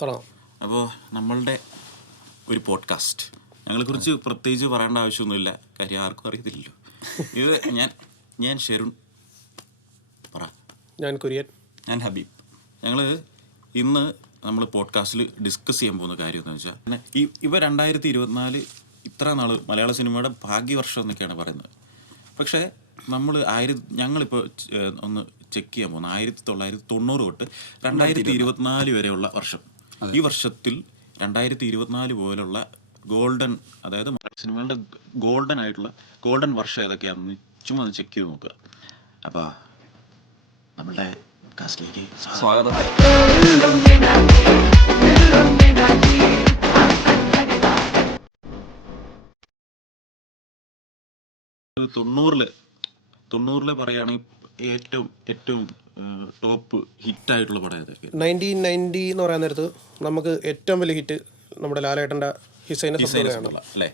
തുടങ്ങാം. അപ്പോൾ നമ്മളുടെ ഒരു പോഡ്കാസ്റ്റ് ഞങ്ങളെക്കുറിച്ച് പ്രത്യേകിച്ച് പറയേണ്ട ആവശ്യമൊന്നുമില്ല, കാര്യം ആർക്കും അറിയത്തില്ലല്ലോ. ഇത് ഞാൻ ഷെറുൺ, ഞാൻ കുര്യൻ, ഞാൻ ഹബീബ്. ഞങ്ങൾ ഇന്ന് നമ്മൾ പോഡ്കാസ്റ്റിൽ ഡിസ്കസ് ചെയ്യാൻ പോകുന്ന കാര്യം എന്ന് വെച്ചാൽ ഇവ 2024 ഇത്ര നാൾ മലയാള സിനിമയുടെ ഭാഗ്യവർഷം എന്നൊക്കെയാണ് പറയുന്നത്. പക്ഷേ ഞങ്ങളിപ്പോൾ ഒന്ന് ചെക്ക് ചെയ്യാൻ പോകുന്നത് 1990 തൊട്ട് 2024 വരെയുള്ള വർഷം. ഈ വർഷത്തിൽ 2024 പോലുള്ള ഗോൾഡൻ, അതായത് സിനിമകളുടെ ഗോൾഡൻ വർഷം ഏതൊക്കെയാണെന്ന് ചുമ്മാ ഒന്ന് ചെക്ക് ചെയ്ത് നോക്കുക. അപ്പോൾ നമ്മളുടെ കാസ്റ്റിലേക്ക് സ്വാഗതം. 90-ലെ പറയുകയാണെങ്കിൽ ഏറ്റവും ടോപ്പ് ഹിറ്റായിട്ടുള്ള പടം ഏതൊക്കെ? 1990 എന്ന് പറയാൻ നേരത്ത് നമുക്ക് ഏറ്റവും വലിയ ഹിറ്റ് നമ്മുടെ ലാലേട്ടൻ്റെ ഹിസൈന സഫറാണ് അല്ലേ.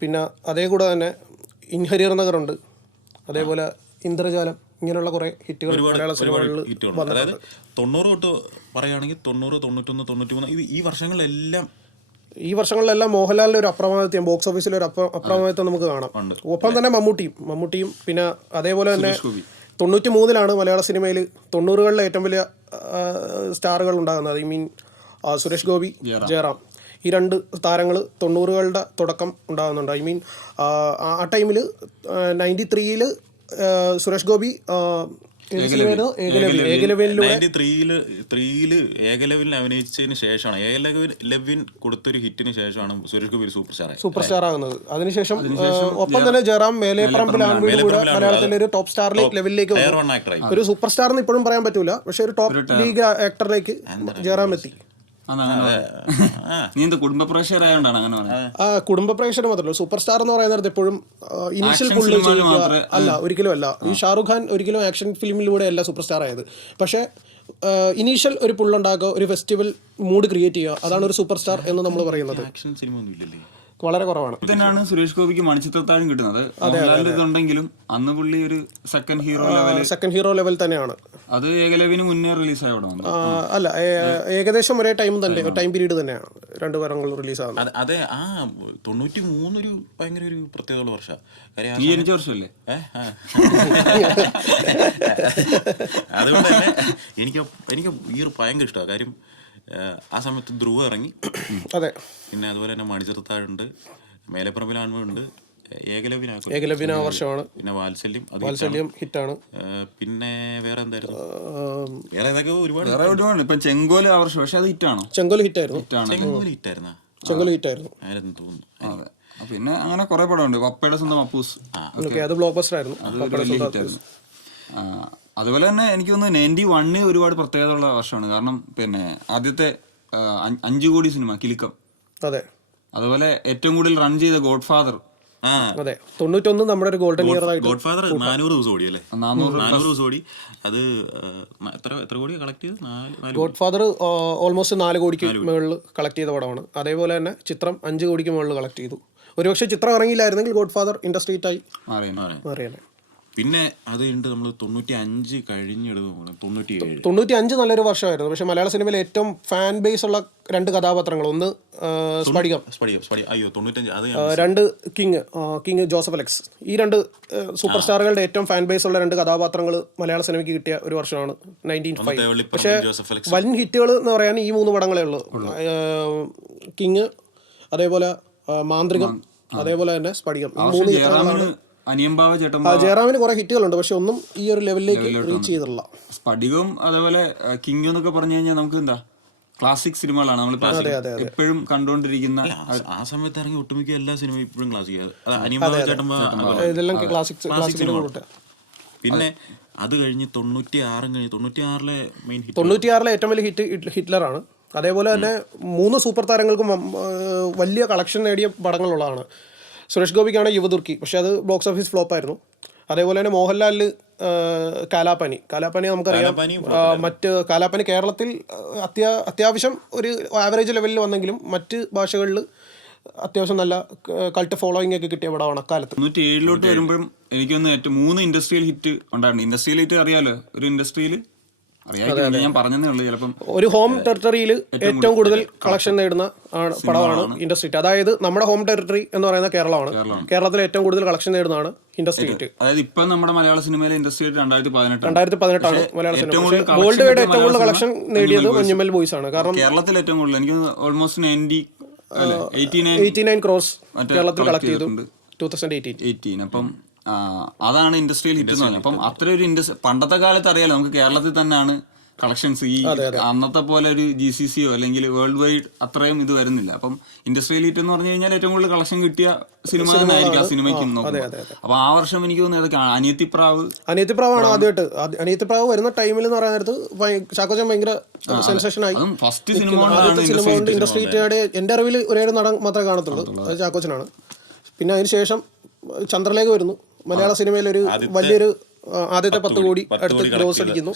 പിന്നെ അതേ കൂടെ തന്നെ ഇൻഹരിയർ നഗറുണ്ട്, അതേപോലെ ഇന്ദ്രജാലം, ഇങ്ങനെയുള്ള കുറേ ഹിറ്റുകൾ മലയാള സിനിമകളിൽ ഹിറ്റുണ്ട്. അതായത് 90 തൊട്ട് പറയുകയാണെങ്കിൽ 90, 91, 93 ഈ വർഷങ്ങളിലെല്ലാം മോഹൻലാലിൻ്റെ ഒരു അപ്രമാദിത്യം, ബോക്സ് ഓഫീസിലെ ഒരു അപ്രമാദിത്യം നമുക്ക് കാണാം. ഒപ്പം തന്നെ മമ്മൂട്ടിയും പിന്നെ അതേപോലെ തന്നെ 93-ലാണ് മലയാള സിനിമയിൽ 90-കളിലെ ഏറ്റവും വലിയ സ്റ്റാറുകൾ ഉണ്ടാകുന്നത്. സുരേഷ് ഗോപി, ജയറാം, ഈ രണ്ട് താരങ്ങൾ 90-കളുടെ തുടക്കം ഉണ്ടാകുന്നുണ്ട്. ആ ടൈമിൽ 93-ൽ സുരേഷ് ഗോപി ഏകലവിൽ അഭിനയിച്ചതിന് ശേഷമാണ്, ഏകലവിൻ കൊടുത്തൊരു ഹിറ്റിന് ശേഷമാണ് സുരേഷ് ഗോപി സൂപ്പർ സ്റ്റാർ ആകുന്നത്. അതിനുശേഷം ഒപ്പം തന്നെ ജയറാം മേലേപ്പറമ്പിൽ ആൺവീട് മലയാളത്തിലെ ഒരു ടോപ്പ് സ്റ്റാർ ലെവലിലേക്ക്, ഒരു സൂപ്പർ സ്റ്റാർ എന്ന് ഇപ്പോഴും പറയാൻ പറ്റൂല, പക്ഷെ ഒരു ടോപ്പ് ലീഗ് ആക്ടറിലേക്ക് ജയറാം എത്തി. കുടുംബ പ്രേക്ഷകരായോണ്ടാണ് അങ്ങനെ പറഞ്ഞത്. കുടുംബ പ്രേക്ഷകർ മാത്രമല്ല, സൂപ്പർ സ്റ്റാർ എന്ന് പറയുന്നത് എപ്പോഴും ഇനീഷ്യൽ അല്ല, ഒരിക്കലും അല്ല. ഈ ഷാറുഖ് ഖാൻ ഒരിക്കലും ആക്ഷൻ ഫിലിമിലൂടെ അല്ല സൂപ്പർ സ്റ്റാർ ആയത്. പക്ഷേ ഇനീഷ്യൽ ഒരു പുള്ളുണ്ടാക്കുക, ഒരു ഫെസ്റ്റിവൽ മൂഡ് ക്രിയേറ്റ് ചെയ്യുക, അതാണ് ഒരു സൂപ്പർ സ്റ്റാർ എന്ന് നമ്മൾ പറയുന്നത്. വളരെ കുറവാണ്. തന്നെയാണ് സുരേഷ് ഗോപിക്ക് മണിച്ചിത്രത്താഴം കിട്ടുന്നത്. ഇതുണ്ടെങ്കിലും അന്ന് പുള്ളി ഒരു സെക്കൻഡ് ഹീറോ ലെവൽ തന്നെയാണ്. അത് ഏകലവിന് മുന്നേ റിലീസായ പടമാണ്. അല്ല, ഏകദേശം ഒരേ ടൈം പീരീഡ് തന്നെയാണ് രണ്ട് പടങ്ങൾ റിലീസാകുന്നത്. അതെ. 93 ഒരു ഭയങ്കര ഒരു പ്രത്യേകത വർഷം. ഈ ജനിച്ച വർഷമല്ലേ? അതുകൊണ്ട് തന്നെ എനിക്ക് ഈ ഒരു ഭയങ്കര ഇഷ്ടമാണ്. കാര്യം ആ സമയത്ത് ധ്രുവ ഇറങ്ങി, അതെ, പിന്നെ അതുപോലെ തന്നെ മണിച്ചിത്രത്താഴുണ്ട്, മേലപ്പറമ്പിലാൺമുണ്ട്, ഏകലവ്യന വർഷമാണ്, പിന്നെ വാത്സല്യം ഹിറ്റാണ്. പിന്നെ വേറെ എന്തായിരുന്നു, വേറെ ഏതൊക്കെ ഒരുപാട്. ഇപ്പൊ ചെങ്കോല് ആ വർഷം, പക്ഷെ അത് ഹിറ്റാണോ? ചെങ്കോല് ഹിറ്റായിരുന്നു. തോന്നുന്നു. പിന്നെ അങ്ങനെ കുറെ പടമുണ്ട്. പപ്പയുടെ സ്വന്തം അപ്പൂസ്, അത് ബ്ലോക്ക് ബസ്റ്റർ ആയിരുന്നു. അതുപോലെ തന്നെ എനിക്ക് തോന്നുന്നു 91 ഒരുപാട് പ്രത്യേകത ഉള്ള വർഷമാണ്. കാരണം പിന്നെ ആദ്യത്തെ 5 കോടി സിനിമ കിലുക്കം. അതെ. അതുപോലെ ഏറ്റവും കൂടുതൽ റൺ ചെയ്ത ഗോഡ് ഫാദർ. അതെ, 91 നമ്മുടെ ഒരു ഗോൾഡൻ ഇയർ ആയിട്ട്. ഗോഡ് ഫാദർ 400 ദിവസം ഓടി അല്ലേ? 400 ദിവസം ഓടി. അത് എത്ര കോടി കളക്ട് ചെയ്ത്? ഗോഡ് ഫാദർ ഓൾമോസ്റ്റ് 4 കോടിക്ക് മുകളിൽ കളക്ട് ചെയ്ത പടമാണ്. അതേപോലെ തന്നെ ചിത്രം 5 കോടിക്ക് മുകളിൽ കളക്ട് ചെയ്തു. ഒരുപക്ഷെ ചിത്രം ഇറങ്ങിയില്ലായിരുന്നെങ്കിൽ ഗോഡ് ഫാദർ ഇൻഡസ്ട്രി ഹിറ്റായി മാറിയാണ്. പിന്നെ അത് കഴിഞ്ഞിട്ട് നമ്മൾ 95 കഴിഞ്ഞെടുത്ത് 95 നല്ലൊരു വർഷമായിരുന്നു. പക്ഷെ മലയാള സിനിമയിലെ ഏറ്റവും ഫാൻ ബേസ് ഉള്ള 2 കഥാപാത്രങ്ങൾ, ഒന്ന് സ്പടികം, അയ്യോ 95, രണ്ട് കിങ് ജോസഫ് അലക്സ്. ഈ 2 സൂപ്പർ സ്റ്റാറുകളുടെ ഏറ്റവും ഫാൻ ബേസ് ഉള്ള 2 കഥാപാത്രങ്ങൾ മലയാള സിനിമയ്ക്ക് കിട്ടിയ ഒരു വർഷമാണ് 1995. പക്ഷേ വൻ ഹിറ്റുകൾ എന്ന് പറയാൻ ഈ 3 പടങ്ങളേ ഉള്ളൂ. കിങ്, അതേപോലെ മാന്ത്രികം, അതേപോലെ തന്നെ സ്പടികം. ഈ 3 ചിത്രങ്ങളാണ്. ജയറാമിന് കുറെ ഹിറ്റുകളുണ്ട്, പക്ഷെ ഒന്നും ഈ ഒരു ലെവലിലേക്ക് റീച്ച് ചെയ്തിട്ടില്ല. സ്പടികവും അതേപോലെ കിങ് എന്നൊക്കെ പറഞ്ഞു കഴിഞ്ഞാൽ നമുക്ക് എന്താ ക്ലാസിക് സിനിമകളാണ് നമ്മൾ എപ്പോഴും കണ്ടുകൊണ്ടിരിക്കുന്ന. ആ സമയത്ത് ഇറങ്ങി ഒട്ടുമിക്ക എല്ലാ സിനിമയും ഇപ്പോഴും ഇതെല്ലാം ക്ലാസിക് സിനിമകളുണ്ട്. പിന്നെ അത് കഴിഞ്ഞ് 96-ലെ മെയിൻ 96-ലെ ഏറ്റവും വലിയ ഹിറ്റ്ലറാണ്. അതേപോലെ തന്നെ 3 സൂപ്പർ താരങ്ങൾക്കും വലിയ കളക്ഷൻ നേടിയ പടങ്ങളുള്ളതാണ്. സുരേഷ് ഗോപിക്കാണ് യുവതുർക്കി, പക്ഷെ അത് ബോക്സ് ഓഫീസ് ഫ്ലോപ്പായിരുന്നു. അതേപോലെ തന്നെ മോഹൻലാലിന് കാലാപാനി നമുക്കറിയാം. കാലാപാനി കേരളത്തിൽ അത്യാവശ്യം ഒരു ആവറേജ് ലെവലിൽ വന്നെങ്കിലും മറ്റ് ഭാഷകളിൽ അത്യാവശ്യം നല്ല കൾട്ട് ഫോളോയിങ് ഒക്കെ കിട്ടിയ പടമാണ് അക്കാലത്ത്. 97 വരുമ്പോഴും എനിക്കൊന്ന് 3 ഇൻഡസ്ട്രിയൽ ഹിറ്റ് ഉണ്ടായിരുന്നു. ഇൻഡസ്ട്രിയൽ ഹിറ്റ് അറിയാലോ, ഒരു ഇൻഡസ്ട്രിയിൽ അറിയാം, ഞാൻ പറഞ്ഞതേ ഉള്ളൂ. ചിലപ്പം ഒരു ഹോം ടെറിട്ടറിയിൽ ഏറ്റവും കൂടുതൽ കളക്ഷൻ നേടുന്ന പടമാണ് ഇൻഡസ്ട്രി ഹിറ്റ്. അതായത് നമ്മുടെ ഹോം ടെറിട്ടറി എന്ന് പറയുന്ന കേരളമാണ്. കേരളത്തിൽ ഏറ്റവും കൂടുതൽ കളക്ഷൻ നേടുന്നതാണ് ഇൻഡസ്ട്രി ഹിറ്റ്. അതായത് ഇപ്പൊ നമ്മുടെ മലയാള സിനിമയിലെ ഇൻഡസ്ട്രി 2018 2018 മലയാള സിനിമ. വേൾഡ് വൈഡ് ഏറ്റവും കൂടുതൽ കളക്ഷൻ നേടിയത് മഞ്ഞുമൽ ബോയ്സ് ആണ്. കാരണം കേരളത്തിൽ ഏറ്റവും കൂടുതൽ എനിക്ക് ഓൾമോസ്റ്റ് 89 ക്രോസ് കേരളത്തിൽ കളക്ട് ചെയ്തു 2018. അപ്പം അതാണ് ഇൻഡസ്ട്രിയൽ ഹിറ്റ് എന്ന് പറഞ്ഞത്. അപ്പം അത്ര ഒരു പണ്ടത്തെ കാലത്ത് അറിയാലോ നമുക്ക് കേരളത്തിൽ തന്നെയാണ് കളക്ഷൻസ്. ഈ അന്നത്തെ പോലെ ഒരു GCCയോ അല്ലെങ്കിൽ വേൾഡ് വൈഡ് അത്രയും ഇത് വരുന്നില്ല. അപ്പം ഇൻഡസ്ട്രിയൽ ഹിറ്റ് എന്ന് പറഞ്ഞു കഴിഞ്ഞാൽ ഏറ്റവും കൂടുതൽ കളക്ഷൻ കിട്ടിയ സിനിമ തന്നെ ആയിരിക്കും ആ സിനിമയ്ക്ക് നോക്കുന്നത്. അപ്പൊ ആ വർഷം എനിക്ക് തോന്നുന്നത് അനിയത്തിപ്രാവാണ് ആദ്യമായിട്ട്. അനിയത്തിപ്രാവ് വരുന്ന ടൈമിൽ എന്ന് പറയുന്ന നേരത്ത് ചാക്കോച്ചൻ ഭയങ്കര സെൻസേഷൻ ആയി. ഫസ്റ്റ് സിനിമ കൊണ്ട് ഇൻഡസ്ട്രി ഹിറ്റയുടെ എൻ്റെ അറിവിൽ ഒരേ നടൻ മാത്രമേ കാണത്തുള്ളൂ, അത് ചാക്കോച്ചനാണ്. പിന്നെ അതിനുശേഷം ചന്ദ്രലേഖ വരുന്നു. മലയാള സിനിമയിലൊരു വലിയൊരു ആദ്യത്തെ 10 കോടി അടുത്ത് ഗ്രോസ് അടിക്കുന്നു.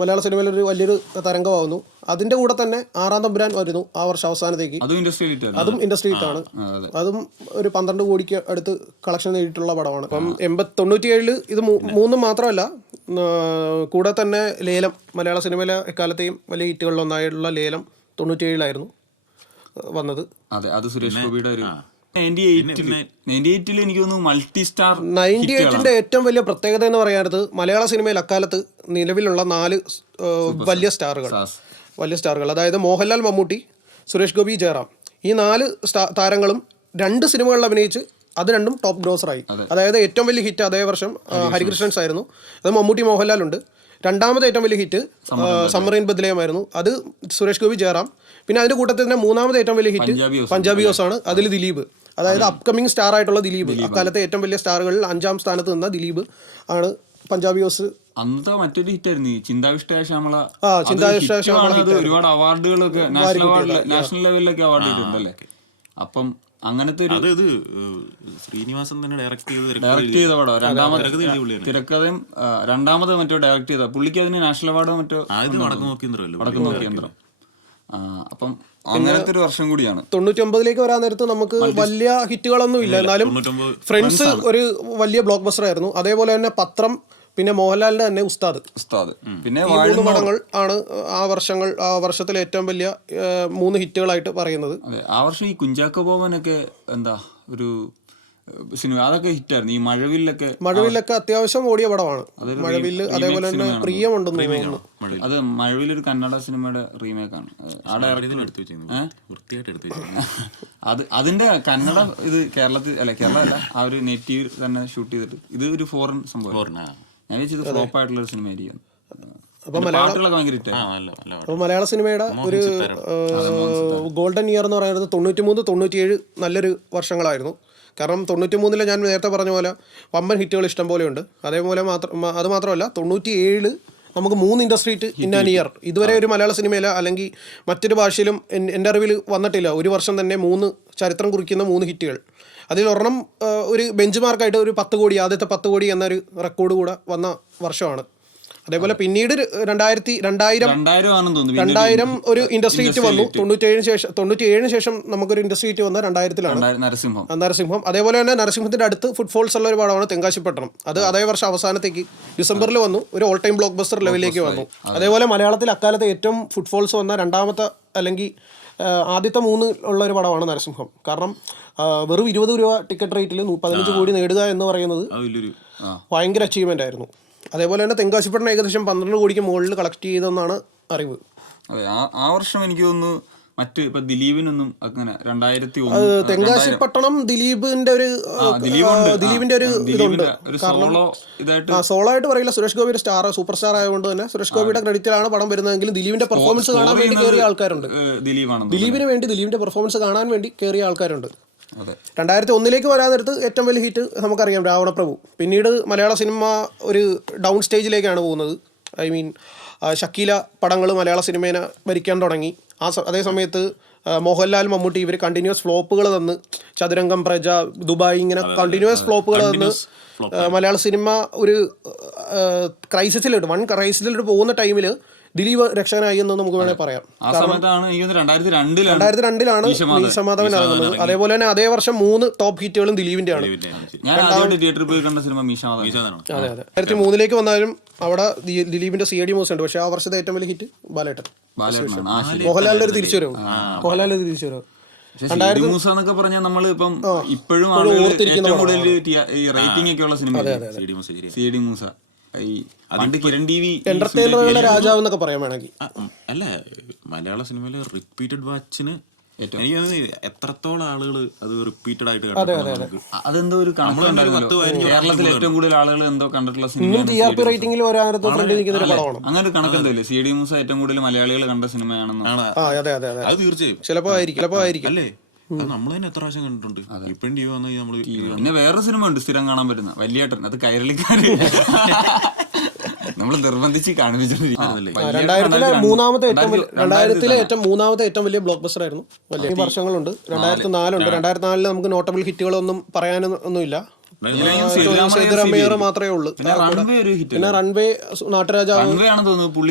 മലയാള സിനിമയിലൊരു വലിയൊരു തരംഗമാകുന്നു. അതിന്റെ കൂടെ തന്നെ 6-ാം തമ്പുരാൻ വരുന്നു ആ വർഷം അവസാനത്തേക്ക്. അതും ഇൻഡസ്ട്രി ഹിറ്റാണ്. അതും ഒരു 12 കോടിക്ക് അടുത്ത് കളക്ഷൻ നേടിയിട്ടുള്ള പടമാണ്. അപ്പം 97 ഇത് മൂന്നും മാത്രമല്ല, കൂടെ തന്നെ ലേലം, മലയാള സിനിമയിലെ എക്കാലത്തെയും വലിയ ഹിറ്റുകളിലൊന്നായിട്ടുള്ള ലേലം 97 വന്നത്. അതെ, അത് സുരേഷ് ഗോപിയുടെ ഒരു 98 എനിക്ക് തോന്നുന്നു മൾട്ടി സ്റ്റാർ. 98 ഏറ്റവും വലിയ പ്രത്യേകത എന്ന് പറയുന്നത് മലയാള സിനിമയിൽ അക്കാലത്ത് നിലവിലുള്ള 4 വലിയ സ്റ്റാറുകൾ, അതായത് മോഹൻലാൽ, മമ്മൂട്ടി, സുരേഷ് ഗോപി, ജയറാം. ഈ 4 താരങ്ങളും 2 സിനിമകളിൽ അഭിനയിച്ച് അത് രണ്ടും ടോപ്പ് ഗ്രോസറായി. അതായത് ഏറ്റവും വലിയ ഹിറ്റ് അതേ വർഷം ഹരികൃഷ്ണൻസ് ആയിരുന്നു. അത് മമ്മൂട്ടി, മോഹൻലാലുണ്ട്. രണ്ടാമത്തെ ഏറ്റവും വലിയ ഹിറ്റ് സമ്മറൈൻ ബദ്ലയമായിരുന്നു. അത് സുരേഷ് ഗോപി, ജയറാം. പിന്നെ അതിന്റെ കൂട്ടത്തിൽ തന്നെ മൂന്നാമത്തെ ഏറ്റവും വലിയ ഹിറ്റ് പഞ്ചാബി ഹൗസ് ആണ്. അതിൽ ദിലീപ്, അതായത് അപ്കമിങ് സ്റ്റാർ ആയിട്ടുള്ള ദിലീപ്, അക്കാലത്തെ ഏറ്റവും വലിയ സ്റ്റാറുകളിൽ 5-ാം സ്ഥാനത്ത് നിന്ന ദിലീപ് ആണ് പഞ്ചാബി ഹൗസ്. അന്നത്തെ മറ്റൊരു ഹിറ്റായിരുന്നു ചിന്താവിഷ്ട ശ്യാമള. ഒരുപാട് അവാർഡുകളൊക്കെ നാഷണൽ ലെവലിലൊക്കെ അവാർഡ് കിട്ടുന്നുണ്ടല്ലേ. അപ്പം അങ്ങനത്തെ ഒരു ശ്രീനിവാസൻ തന്നെ ഡയറക്ട് ചെയ്ത പടം. തിരക്കഥയും രണ്ടാമത് മറ്റോ ഡയറക്ട് ചെയ്ത പുള്ളിക്ക് അതിന് നാഷണൽ അവാർഡോ മറ്റോ വടക്ക് നോക്കി യന്ത്രം. അപ്പം അങ്ങനത്തെ ഒരു വർഷം കൂടിയാണ്. 99 വരാൻ നേരത്ത് നമുക്ക് വലിയ ഹിറ്റുകളൊന്നും ഇല്ല. എന്നാലും ഫ്രണ്ട്സ് ഒരു വലിയ ബ്ലോക്ക് ബസ്റ്റർ ആയിരുന്നു. അതേപോലെ തന്നെ പത്രം, പിന്നെ മോഹൻലാലിന്റെ തന്നെ ഉസ്താദ് പിന്നെ 3 പടങ്ങൾ ആണ് ആ വർഷത്തിലെ ഏറ്റവും വലിയ 3 ഹിറ്റുകളായിട്ട് പറയുന്നത്. ആ വർഷം ഈ കുഞ്ചാക്കോ ബോബനൊക്കെ എന്താ ഒരു സിനിമ, അതൊക്കെ ഹിറ്റായിരുന്നു. ഈ മഴവില്ലൊക്കെ അത്യാവശ്യം ഓടിയ പടമാണ്. മഴവില്ല്, അതേപോലെ തന്നെ പ്രിയമുണ്ടെന്ന് തോന്നുന്നു. അത് മഴവില്ലൊരു കന്നഡ സിനിമയുടെ റീമേക്കാണ്. അതിന്റെ കന്നഡ ഇത് കേരളമല്ല, ആ ഒരു നേറ്റീവ് തന്നെ ഷൂട്ട് ചെയ്തിട്ട് ഇത് ഒരു ഫോറിൻ സംഭവം. ഞാൻ വെച്ചത് ഫ്ലോപ്പ് ആയിട്ടുള്ള ഒരു സിനിമ ആയിരിക്കും. അപ്പോൾ മലയാള സിനിമയുടെ ഒരു ഗോൾഡൻ ഇയർ എന്ന് പറയുന്നത് 93-97 നല്ലൊരു വർഷങ്ങളായിരുന്നു. കാരണം 93 ഞാൻ നേരത്തെ പറഞ്ഞ പോലെ വമ്പൻ ഹിറ്റുകൾ ഇഷ്ടം പോലെ ഉണ്ട്. അതേപോലെ അത് മാത്രമല്ല 97 നമുക്ക് 3 industry hit in an year ഇതുവരെ ഒരു മലയാള സിനിമയില അല്ലെങ്കിൽ മറ്റൊരു ഭാഷയിലും എൻ്റെ അറിവിൽ വന്നിട്ടില്ല. ഒരു വർഷം തന്നെ 3 ചരിത്രം കുറിക്കുന്ന 3 ഹിറ്റുകൾ. അതിലൊരെണ്ണം ഒരു ബെഞ്ച് മാർക്കായിട്ട് ഒരു 10 കോടി, ആദ്യത്തെ 10 കോടി എന്നൊരു റെക്കോർഡ് കൂടെ വന്ന വർഷമാണ്. അതേപോലെ പിന്നീട് 2000 ഒരു ഇൻഡസ്ട്രി ഹിറ്റ് വന്നു. 97 ശേഷം നമുക്കൊരു ഇൻഡസ്ട്രി ഹിറ്റ് വന്ന 2000-ലാണ് നരസിംഹം. അതേപോലെ തന്നെ നരസിംഹത്തിന്റെ അടുത്ത് ഫുട്ഫോൾസ് ഉള്ള ഒരു പടമാണ് തെങ്കാശിപ്പട്ടണം. അത് അതേ വർഷം അവസാനത്തേക്ക് ഡിസംബറിൽ വന്നു, ഒരു ഓൾ ടൈം ബ്ലോക്ക് ബസ്റ്റർ ലെവലിലേക്ക് വന്നു. അതേപോലെ മലയാളത്തിൽ അക്കാലത്ത് ഏറ്റവും ഫുട്ഫോൾസ് വന്ന രണ്ടാമത്തെ അല്ലെങ്കിൽ ആദ്യത്തെ 3 ഉള്ള ഒരു പടമാണ് നരസിംഹം. കാരണം വെറും 20 രൂപ ടിക്കറ്റ് റേറ്റിൽ 15 കോടി നേടുക എന്ന് പറയുന്നത് ഭയങ്കര അച്ചീവ്മെന്റ് ആയിരുന്നു. അതേപോലെ തന്നെ തെങ്കാശിപ്പട്ടണം ഏകദേശം 12 കോടിക്ക് മുകളിൽ കളക്ട് ചെയ്തെന്നാണ് അറിവ്. അതെ, ആ വർഷം എനിക്ക് തോന്നുന്നു മറ്റ് ഇപ്പൊ ദിലീപിനൊന്നും അങ്ങനെ 2001 തെങ്കാശിപ്പട്ടണം ദിലീപിന്റെ ഒരു ഇതുണ്ട്. സോളോ ആയിട്ട് പറയില്ല, സുരേഷ് ഗോപി ഒരു സൂപ്പർ സ്റ്റാർ ആയതുകൊണ്ട് തന്നെ സുരേഷ് ഗോപിയുടെ ക്രെഡിറ്റിലാണ് പടം വരുന്നതെങ്കിലും ദിലീപിന്റെ പെർഫോമൻസ് കാണാൻ വേണ്ടി കയറിയ ആൾക്കാരുണ്ട്. ദിലീപിന് പെർഫോമൻസ് കാണാൻ വേണ്ടി കയറിയ ആൾക്കാരുണ്ട്. 2001 വരാൻ നേരത്ത് ഏറ്റവും വലിയ ഹിറ്റ് നമുക്കറിയാം, രാവണപ്രഭു. പിന്നീട് മലയാള സിനിമ ഒരു ഡൗൺ സ്റ്റേജിലേക്കാണ് പോകുന്നത്. ഐ മീൻ ഷക്കീല പടങ്ങൾ മലയാള സിനിമേനെ ഭരിക്കാൻ തുടങ്ങി. അതേ സമയത്ത് മോഹൻലാൽ, മമ്മൂട്ടി ഇവർ കണ്ടിന്യൂസ് ഫ്ലോപ്പുകൾ തന്ന്, ചതുരംഗം, പ്രജ, ദുബായ്, ഇങ്ങനെ കണ്ടിന്യൂസ് ഫ്ലോപ്പുകൾ തന്ന് മലയാള സിനിമ ഒരു വൺ ക്രൈസിസിലോട്ട് പോകുന്ന ടൈമിൽ ദിലീപ് രക്ഷകനായി എന്ന് നമുക്ക് വേണമെങ്കിൽ പറയാം. ആ സമയത്താണ് എനിക്ക് 2002-ലാണ് 2002-ലാണ് മീശമാധവൻ ഇറങ്ങുന്നത്. അതേപോലെ തന്നെ അതേ വർഷം 3 ടോപ്പ് ഹിറ്റുകളും ദിലീപിന്റെ ആണ്. ഞാൻ ആദ്യമായിട്ട് തിയേറ്ററിൽ പോയി കണ്ട സിനിമ മീശമാധവൻ. അതെ 2003 വന്നാലും അവിടെ ദിലീപിന്റെ CID മൂവ്സ് ഉണ്ട്. പക്ഷെ ആ വർഷത്തെ ഏറ്റവും വലിയ ഹിറ്റ് ബാലേട്ടൻ. മോഹൻലാലിന്റെ ഒരു തിരിച്ചുവരവ്. മൂസ എന്നൊക്കെ പറഞ്ഞാൽ നമ്മൾ ഇപ്പം ഇപ്പോഴും ഏറ്റവും കൂടുതൽ റേറ്റിംഗ് ഒക്കെ ഉള്ള സിനിമ CID മൂസ. ഈ പണ്ട് കിരൺ TV എന്റർടൈനറുകളുടെ രാജാവ് എന്നൊക്കെ പറയാൻ വേണമെങ്കിൽ. അല്ല, മലയാള സിനിമയിലെ റിപ്പീറ്റഡ് വാച്ചിന് എനിക്ക് എത്രത്തോളം ആളുകൾ അത് റിപ്പീറ്റഡ് ആയിട്ട് അതെന്തോ ഒരു കണക്കുണ്ടായിരുന്നു. കേരളത്തിൽ ഏറ്റവും കൂടുതൽ ആളുകൾ എന്തോ കണ്ടിട്ടുള്ള സിനിമ TRP റേറ്റിംഗിൽ അങ്ങനെ ഒരു കണക്കെന്തോ ഇല്ലേ? CID മൂസ ഏറ്റവും കൂടുതൽ മലയാളികൾ കണ്ട സിനിമയാണെന്ന്. അത് തീർച്ചയായും ചിലപ്പോ ആയിരിക്കും അല്ലേ? നമ്മൾ തന്നെ എത്ര പ്രാവശ്യം കണ്ടിട്ടുണ്ട്. ഇപ്പഴും TV വന്നാൽ നമ്മള് പിന്നെ വേറൊരു സിനിമ ഉണ്ട് സ്ഥിരം കാണാൻ പറ്റുന്ന വലിയേട്ടൻ. അത് കൈരളിക്കാര് നമ്മള് നിർബന്ധിച്ച് കാണിപ്പിച്ചിട്ടില്ല. 2000-ലെ ഏറ്റവും വലിയ ബ്ലോക്ക് ബസ്റ്റർ ആയിരുന്നു. വലിയ വർഷങ്ങളുണ്ട്. 2004 ഉണ്ട്. 2004 നമുക്ക് നോട്ടബിൾ ഹിറ്റുകളൊന്നും പറയാനൊന്നുമില്ല. മാത്രമേ ഉള്ളൂ. പിന്നെ റൺവേ, നാട്ടുരാജാവ്,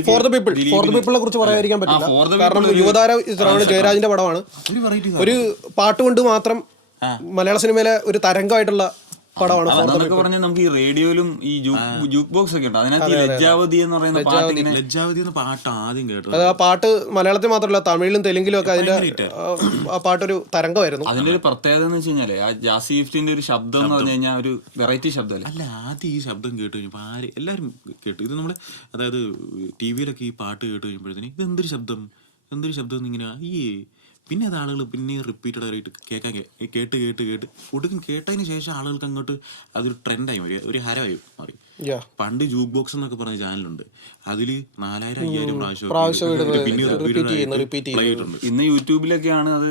ഫോർ ദ പീപ്പിളിനെ കുറിച്ച് പറയാതിരിക്കാൻ പറ്റില്ല. കാരണം യുവതാര ചിത്രമാണ്, ജയരാജിന്റെ പടമാണ്. ഒരു പാട്ട് കൊണ്ട് മാത്രം മലയാള സിനിമയിലെ ഒരു തരംഗമായിട്ടുള്ള പടമാണ്. നമുക്ക് ഈ റേഡിയോയിലും ഈ ജൂക്ക് ബോക്സ് ഒക്കെ ഉണ്ട്. അതിനകത്ത് ലജ്ജാവതി എന്ന് പറയുന്ന പാട്ട് ആദ്യം കേട്ടു. അത് ആ പാട്ട് മലയാളത്തിൽ മാത്രമല്ല തമിഴിലും തെലുങ്കിലും ഒക്കെ അതിന്റെ ആ പാട്ടൊരു തരംഗമായിരുന്നു. അതിന്റെ ഒരു പ്രത്യേകത എന്ന് വെച്ച് കഴിഞ്ഞാല് ആ ജാസിഫിന്റെ ഒരു ശബ്ദം എന്ന് പറഞ്ഞു കഴിഞ്ഞാൽ ഒരു വെറൈറ്റി ശബ്ദമല്ലേ. അല്ല, ആദ്യം ഈ ശബ്ദം കേട്ട് കഴിഞ്ഞപ്പോൾ എല്ലാവരും കേട്ടു. ഇത് നമ്മള് അതായത് TV-യിലൊക്കെ ഈ പാട്ട് കേട്ട് കഴിയുമ്പോഴത്തേന് ഇത് എന്തൊരു ശബ്ദം ഇങ്ങനെ പിന്നെ അത് ആളുകൾ പിന്നെ റിപ്പീറ്റഡ് ആയിട്ട് കേട്ട് ഒടുക്കം കേട്ടതിന് ശേഷം ആളുകൾക്ക് അങ്ങോട്ട് അതൊരു ട്രെൻഡായി മാറി, ഒരു ഹരമായി മാറി. പണ്ട് ജൂക്ക് ബോക്സ് എന്നൊക്കെ പറഞ്ഞ ചാനലുണ്ട്. അതില് 4000-5000 പ്രാവശ്യം ഇന്ന് യൂട്യൂബിലൊക്കെയാണ് അത്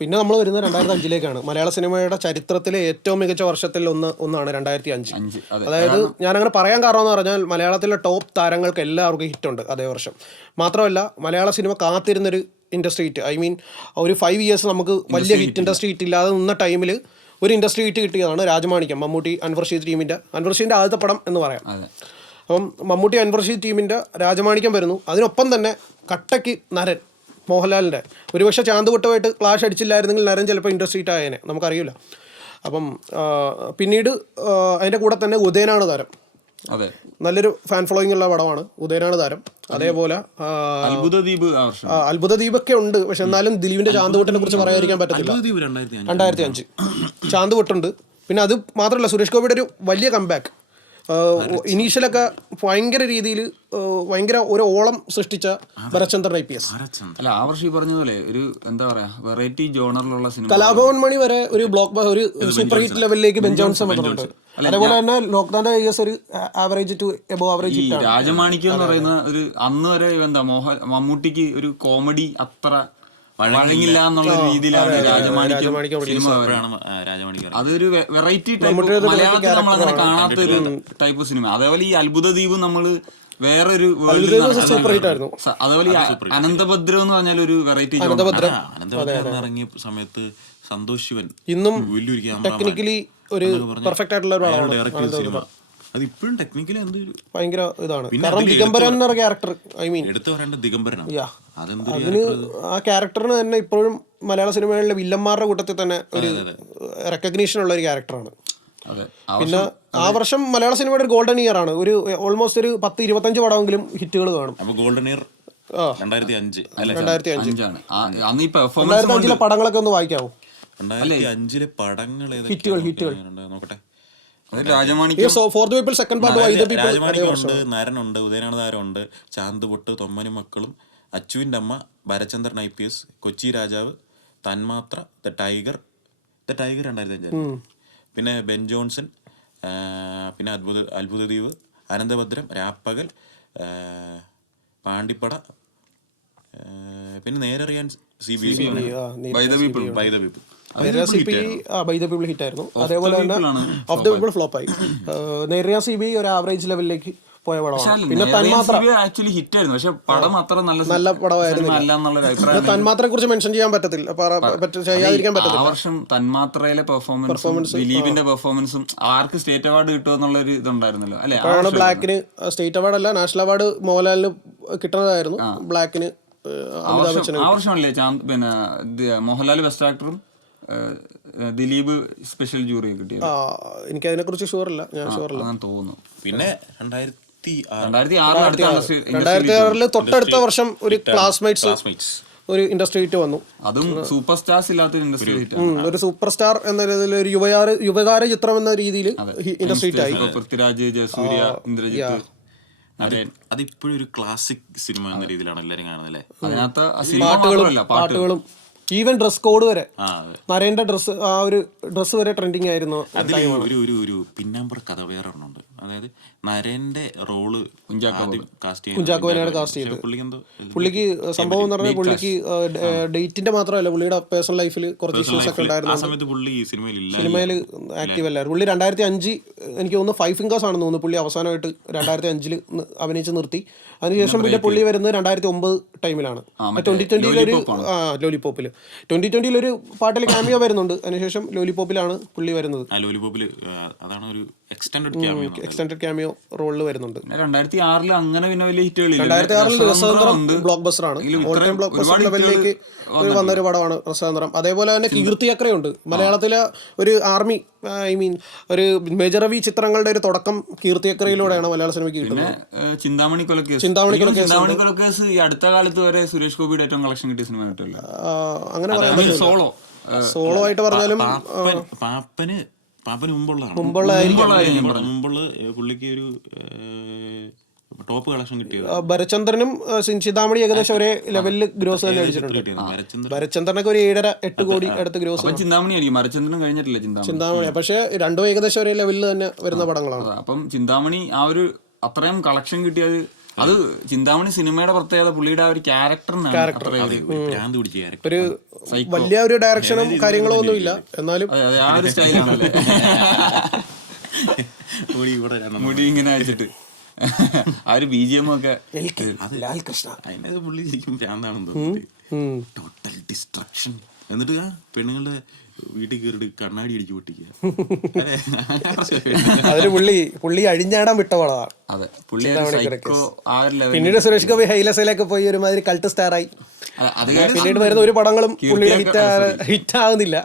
പിന്നെ നമ്മൾ വരുന്നത് 2005-ലേക്കാണ്. മലയാള സിനിമയുടെ ചരിത്രത്തിലെ ഏറ്റവും മികച്ച വർഷത്തിൽ ഒന്നാണ് 2005. അതായത് ഞാൻ അങ്ങനെ പറയാൻ കാരണം എന്ന് പറഞ്ഞാൽ മലയാളത്തിലെ ടോപ്പ് താരങ്ങൾക്ക് എല്ലാവർക്കും ഹിറ്റുണ്ട് അതേ വർഷം. മാത്രമല്ല മലയാള സിനിമ കാത്തിരുന്നൊരു ഇൻഡസ്ട്രി ഹിറ്റ്. ഐ മീൻ ഒരു 5 years നമുക്ക് വലിയ ഹിറ്റ് ഇൻഡസ്ട്രി ഹിറ്റ് ഇല്ലാതെ നിന്ന ടൈമിൽ ഒരു ഇൻഡസ്ട്രി ഹിറ്റ് കിട്ടിയതാണ് രാജമാണിക്യം. മമ്മൂട്ടി അൻവർ റഷീദ് ടീമിൻ്റെ ആദ്യത്തെ പടം എന്ന് പറയാം. അപ്പം മമ്മൂട്ടി അൻവർ റഷീദ് ടീമിൻ്റെ രാജമാണിക്യം വരുന്നു. അതിനൊപ്പം തന്നെ കട്ടയ്ക്ക് നരൻ മോഹൻലാലിൻ്റെ ഒരുപക്ഷെ ചാന്തുവട്ടമായിട്ട് ക്ലാഷ് അടിച്ചില്ലായിരുന്നെങ്കിൽ നരൻ ചിലപ്പോൾ ഇൻഡസ്ട്രി ഹിറ്റ് ആയേനെ, നമുക്കറിയില്ല. അപ്പം പിന്നീട് അതിൻ്റെ കൂടെ തന്നെ ഉദയനാണ് താരം. നല്ലൊരു ഫാൻ ഫോളോയിങ് ഉള്ള പടമാണ് ഉദയനാണ് താരം. അതേപോലെ അത്ഭുതദ്വീപൊക്കെ ഉണ്ട്. പക്ഷെ എന്നാലും ദിലീപിന്റെ ചാന്തുവട്ടിനെ കുറിച്ച് പറയാതിരിക്കാൻ പറ്റത്തില്ല. 2005 ചാന്തുവട്ടുണ്ട്. പിന്നെ അത് മാത്രമല്ല സുരേഷ് ഗോപിയുടെ ഒരു വലിയ കംബാക്ക്. ഇനീഷ്യലൊക്കെ ഭയങ്കര രീതിയിൽ ഭയങ്കര ഒരു ഓളം സൃഷ്ടിച്ച ഭരചന്ദ്രൻ IPS. അല്ല, ആ വർഷം ഈ പറഞ്ഞതുപോലെ ഒരു എന്താ പറയാ വെറൈറ്റി ജോണറിലുള്ള സിനിമ. കലാഭവൻ മണി വരെ ഒരു ഒരു സൂപ്പർ ഹിറ്റ് ലെവലിലേക്ക് ബെൻ ജോൺസൺ വന്നിട്ടുണ്ട്. അതേപോലെ തന്നെ ലോക്ക്ഡൌണിന്റെ IS ഒരു average to above average. Rajamanikyam എന്ന് പറയുന്ന ഒരു അന്ന് വരെ എന്താ മമ്മൂട്ടിക്ക് ഒരു കോമഡി അത്ര വഴങ്ങില്ല എന്നുള്ള രീതിയിലാണ് രാജമാണിക്യം സിനിമ. അതൊരു വെറൈറ്റി ടൈപ്പ്, മലയാളത്തിൽ നമ്മൾ അങ്ങനെ കാണാത്തൊരു ടൈപ്പ് സിനിമ. അതേപോലെ ഈ അത്ഭുതദ്വീപ് നമ്മള് വേറൊരു അതേപോലെ ഈ അനന്തഭദ്രം എന്ന് പറഞ്ഞാൽ ഒരു വെറൈറ്റി. അനന്തഭദ്രം ഇറങ്ങിയ സമയത്ത് സന്തോഷ് ശിവൻ ഇന്നും ടെക്നിക്കലി ഒരു പെർഫെക്റ്റ് ആയിട്ടുള്ള ഒരു സിനിമ. അത് ഇപ്പോഴും ടെക്നിക്കലി ഭയങ്കര ഇതാണ്. കാരണം ദിഗംബരൻ എന്ന ക്യാരക്ടർ എടുത്തു പറയേണ്ട ദിഗംബരനാണ്. അതിന് ആ ക്യാരക്ടറിന് തന്നെ ഇപ്പോഴും മലയാള സിനിമകളിലെ വില്ലന്മാരുടെ കൂട്ടത്തിൽ തന്നെ ഒരു റെക്കഗ്നീഷൻ ഉള്ള ഒരു ക്യാരക്ടറാണ്. പിന്നെ ആ വർഷം മലയാള സിനിമയുടെ ഒരു ഗോൾഡൻ ഇയർ ആണ്. ഒരു ഓൾമോസ്റ്റ് ഒരു 10-25 പടമെങ്കിലും ഹിറ്റുകൾ കാണും. ഗോൾഡൻ ഇയർ 2005 2005 പടങ്ങളൊക്കെ ഒന്ന് വായിക്കാവോ? 2005 പടങ്ങൾ ഹിറ്റുകൾ നോക്കട്ടെ. രാജമാണിക്കുണ്ട്, നരനുണ്ട്, ഉദയനാണ് താരമുണ്ട്, ചാന്തുപൊട്ട്, തൊമ്മനും മക്കളും, അച്ചുവിൻ്റെ അമ്മ, ഭരചന്ദ്രൻ IPS, കൊച്ചി രാജാവ്, തന്മാത്ര, ദ ടൈഗർ 2005, പിന്നെ ബെൻ ജോൺസൺ, പിന്നെ അത്ഭുതദ്വീപ്, അനന്തഭദ്രം, രാപ്പകൽ, പാണ്ടിപ്പട, പിന്നെ Nerariyan CBI, by the people hit ആയിരുന്നു. അതേപോലെ തന്നെ ഓഫ് ദ പീപ്പിൾ ഫ്ലോപ്പായി. നേരിയ CBI ഒരു ആവറേജ് ലെവലിലേക്ക് പോയ പടമാണ്. പിന്നെ തന്മാത്ര ആക്ച്വലി ഹിറ്റ് ആയിരുന്നു, പക്ഷെ പടം അത്ര നല്ല പടമായിരുന്നു. അല്ല എന്നുള്ളൊരു അഭിപ്രായം. തന്മാത്രയെ കുറിച്ച് മെൻഷൻ ചെയ്യാൻ പറ്റത്തില്ല, ചെയ്യാതിരിക്കാൻ ആ പറ്റത്തില്ല. വർഷം തന്മാത്രയിലെ പെർഫോമൻസും ദിലീപിന്റെ പെർഫോമൻസും ആർക്ക് സ്റ്റേറ്റ് അവാർഡ് കിട്ടുക എന്നുള്ളൊരു ഇതുണ്ടായിരുന്നല്ലോ അല്ലെ. അപ്പോഴാണ് ബ്ലാക്കിന് സ്റ്റേറ്റ് അവാർഡ് അല്ല, നാഷണൽ അവാർഡ് മോഹൻലാലിന് കിട്ടുന്നതായിരുന്നു, ബ്ലാക്കിന് അമിതാഭ് ബച്ചന്. ആ വർഷമല്ലേ പിന്നെ മോഹൻലാൽ ബെസ്റ്റ് ആക്ടറും ദിലീപ് സ്പെഷ്യൽ ജൂറി കിട്ടിയത്. എനിക്ക് അതിനെ കുറിച്ച് ഷുവറല്ല, ഞാൻ ഷുവറല്ല തോന്നുന്നു. പിന്നെ 2006 തൊട്ടടുത്ത വർഷം ഒരു ക്ലാസ്മേറ്റ്സ് ഒരു ഇൻഡസ്ട്രി ഹിറ്റ് വന്നു. അതും സൂപ്പർ സ്റ്റാർസ് ഇല്ലാത്തൊരു ഇൻഡസ്ട്രി ഹിറ്റ്. ഒരു സൂപ്പർ സ്റ്റാർ എന്ന രീതിയിൽ ഒരു യുവതാര ചിത്രം എന്ന രീതിയിൽ ഇൻഡസ്ട്രി ഹിറ്റ് ആയി. പൃഥ്വിരാജ്, ജയസൂര്യ, ഇന്ദ്രജിത്ത്. അതിപ്പോഴും ഒരു ക്ലാസിക് സിനിമ എന്ന രീതിയിലാണ് എല്ലാരും കാണുന്നത്. അതിനകത്ത് പാട്ടുകളും ഈവൻ ഡ്രസ് കോഡ് വരെ, നരേന്റെ ഡ്രസ്, ആ ഒരു ഡ്രസ് വരെ ട്രെൻഡിങ് ആയിരുന്നു. അതിൽ ഒരു പിന്നാമ്പുറ കഥ വേറെ ഒരെണ്ണമുണ്ട്. അതായത് നരേന്റെ റോള് കുഞ്ചാക്കോവനെയാണ് കാസ്റ്റ് ചെയ്തത്. പുള്ളിക്ക് സംഭവം എന്ന് പറഞ്ഞാൽ പുള്ളിക്ക് ഡേറ്റിന്റെ മാത്രമല്ല, പുള്ളിയുടെ പേഴ്സണൽ ലൈഫിൽ കുറച്ച് ഇഷ്യൂസ് ഒക്കെ ഉണ്ടായിരുന്നു. സിനിമയിൽ ആക്റ്റീവ് അല്ലായിരുന്നു പുള്ളി. 2005 എനിക്ക് തോന്നുന്നു 5 ഫിംഗേഴ്സ് ആണെന്ന് തോന്നുന്നു പുള്ളി അവസാനമായിട്ട് 2005 അഭിനയിച്ച് നിർത്തി. അതിനുശേഷം പിന്നെ പുള്ളി വരുന്നത് 2009 ടൈമിലാണ്. 2020 ലോലിപോപ്പിൽ 2020 ഒരു പാട്ടിൽ ക്യാമിയോ വരുന്നുണ്ട്. അതിനുശേഷം ലോലിപോപ്പിലാണ് പുള്ളി വരുന്നത്. എക്സ്റ്റൻഡഡ് ക്യാമിയോ റോളിൽ വരുന്നുണ്ട്. 2006 അങ്ങനെ പിന്നെ വലിയ ഹിറ്റുകളില്ല. 2006 ബ്ലോക്ക് ബസ്റ്റർ ആണ്, ബ്ലോക്ക് ബസ്റ്റർ ലെവലിലേക്ക് വന്നൊരു പടമാണ് രസതന്ത്രം. അതേപോലെ തന്നെ കീർത്തി ചക്രയുണ്ട് മലയാളത്തിലെ ഒരു ആർമി, ഐ മീൻ ഒരു മേജർ രവി ചിത്രങ്ങളുടെ ഒരു തുടക്കം കീർത്തി ചക്രയിലൂടെയാണ് മലയാള സിനിമയ്ക്ക് കിട്ടുന്നത്. ചിന്താമണി കൊലക്കേസ് ഈ അടുത്ത കാലത്ത് വരെ സുരേഷ് ഗോപിയുടെ ഏറ്റവും കളക്ഷൻ കിട്ടിയ സിനിമ കിട്ടില്ല. അങ്ങനെ പറയാൻ സോളോ ആയിട്ട് പറഞ്ഞാലും പാപ്പന് മുമ്പുള്ള പുള്ളിക്ക് ഒരു ടോപ്പ് കളക്ഷൻ കിട്ടിയത്. ഭരചന്ദ്രനും ചിന്താമണി ഏകദേശം ഒരേ ലെവലിൽ ഗ്രോസ് തന്നെ അടിച്ചിട്ടുണ്ട്. ഭരചന്ദ്രനൊക്കെ ഒരു 7.5 കോടി അടുത്ത് ഗ്രോസ്. ചിന്താമണി ആയിരിക്കും, ഭരചന്ദ്രൻ കഴിഞ്ഞിട്ടില്ല ചിന്താമണി. പക്ഷെ രണ്ടും ഏകദേശം ഒരേ ലെവലിൽ തന്നെ വരുന്ന പടങ്ങളാണ്. അപ്പം ചിന്താമണി ആ ഒരു അത്രയും കളക്ഷൻ കിട്ടിയത്, അത് ചിന്താമണി സിനിമയുടെ പ്രത്യേകത പുള്ളിയുടെ ആ ഒരു ക്യാരക്ടറിനാണ്. ഒരു വലിയ ഒരു ഡയറക്ഷനും കാര്യങ്ങളോ ഒന്നും ഇല്ല, എന്നാലും ആ ഒരു സ്റ്റൈലാണല്ലേ, മുടി ഇങ്ങനെ വെച്ചിട്ട് ആ ഒരു BGM ഒക്കെ. പുള്ളി ശരിക്കും ഭ്രാന്താണെന്ന് തോന്നുന്നു. Total destruction. എന്നിട്ട് പെണ്ണുങ്ങളുടെ വീട്ടിൽ കയറിട്ട് കണ്ണാടി അടിച്ചു പൊട്ടിക്കുക. അതില് പുള്ളി അഴിഞ്ഞാടാൻ വിട്ട പടമാണ്. അതെ, പിന്നീട് സുരേഷ് ഗോപി ഹൈലസയിലൊക്കെ പോയി ഒരുമാതിരി കൾട്ട് സ്റ്റാറായി. പിന്നീട് വരുന്ന ഒരു പടങ്ങളും പുള്ളിയുടെ ഹിറ്റ് ആകുന്നില്ല.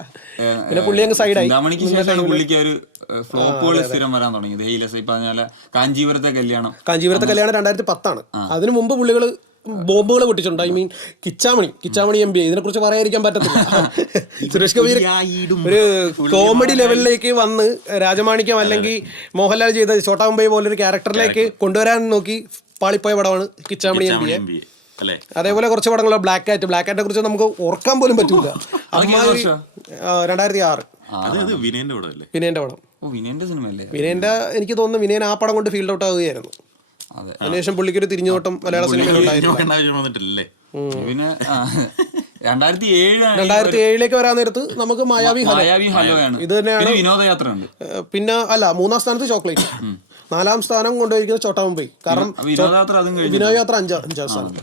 പിന്നെ പുള്ളി അങ്ങ് സൈഡായി. പുള്ളിക്ക് ഒരു ഫ്ലോപ്പുകൾ സ്ഥിരം വരാൻ തുടങ്ങി. കാഞ്ചീപുരത്തെ കല്യാണം 2010 ആണ്. അതിനു മുമ്പ് പുള്ളികള് ബോംബുകൾ പൊട്ടിച്ചിട്ടുണ്ട്. ഐ മീൻ കിച്ചാമണി MBA, ഇതിനെ കുറിച്ച് പറയാതിരിക്കാൻ പറ്റത്തില്ല. സുരേഷ് ഗോപി ഒരു കോമഡി ലെവലിലേക്ക് വന്ന് രാജമാണിക്യം അല്ലെങ്കിൽ മോഹൻലാൽ ചെയ്ത ചോട്ടാ മുംബൈ പോലൊരു ക്യാരക്ടറിലേക്ക് കൊണ്ടുവരാൻ നോക്കി പാളിപ്പോയ പടമാണ് കിച്ചാമണി MBA. അതേപോലെ കുറച്ച് പടങ്ങൾ ബ്ലാക്ക് ആറ്റിനെ കുറിച്ച് നമുക്ക് ഓർക്കാൻ പോലും പറ്റൂല. 2006 വിനയന്റെ പടം. വിനയന്റെ എനിക്ക് തോന്നുന്നു വിനയൻ ആ പടം കൊണ്ട് ഫീൽഡ് ഔട്ട് ആവുകയായിരുന്നു. അതിനുശേഷം പുള്ളിക്കൊരു തിരിഞ്ഞുനോട്ടം മലയാള സിനിമയിൽ ഉണ്ടായിരുന്നു. 2007 വരാൻ നേരത്ത് നമുക്ക് മായാവി ഹലോയാണ്. ഇത് തന്നെയാണ് വിനോദയാത്ര. പിന്നെ അല്ല, 3-ാം സ്ഥാനത്ത് ചോക്ലേറ്റ്, 4-ാം സ്ഥാനം കൊണ്ടുപോയിരിക്കുന്നത് ചോട്ടാ മുംബൈ. കാരണം വിനോദയാത്ര 5-ാം സ്ഥാനം.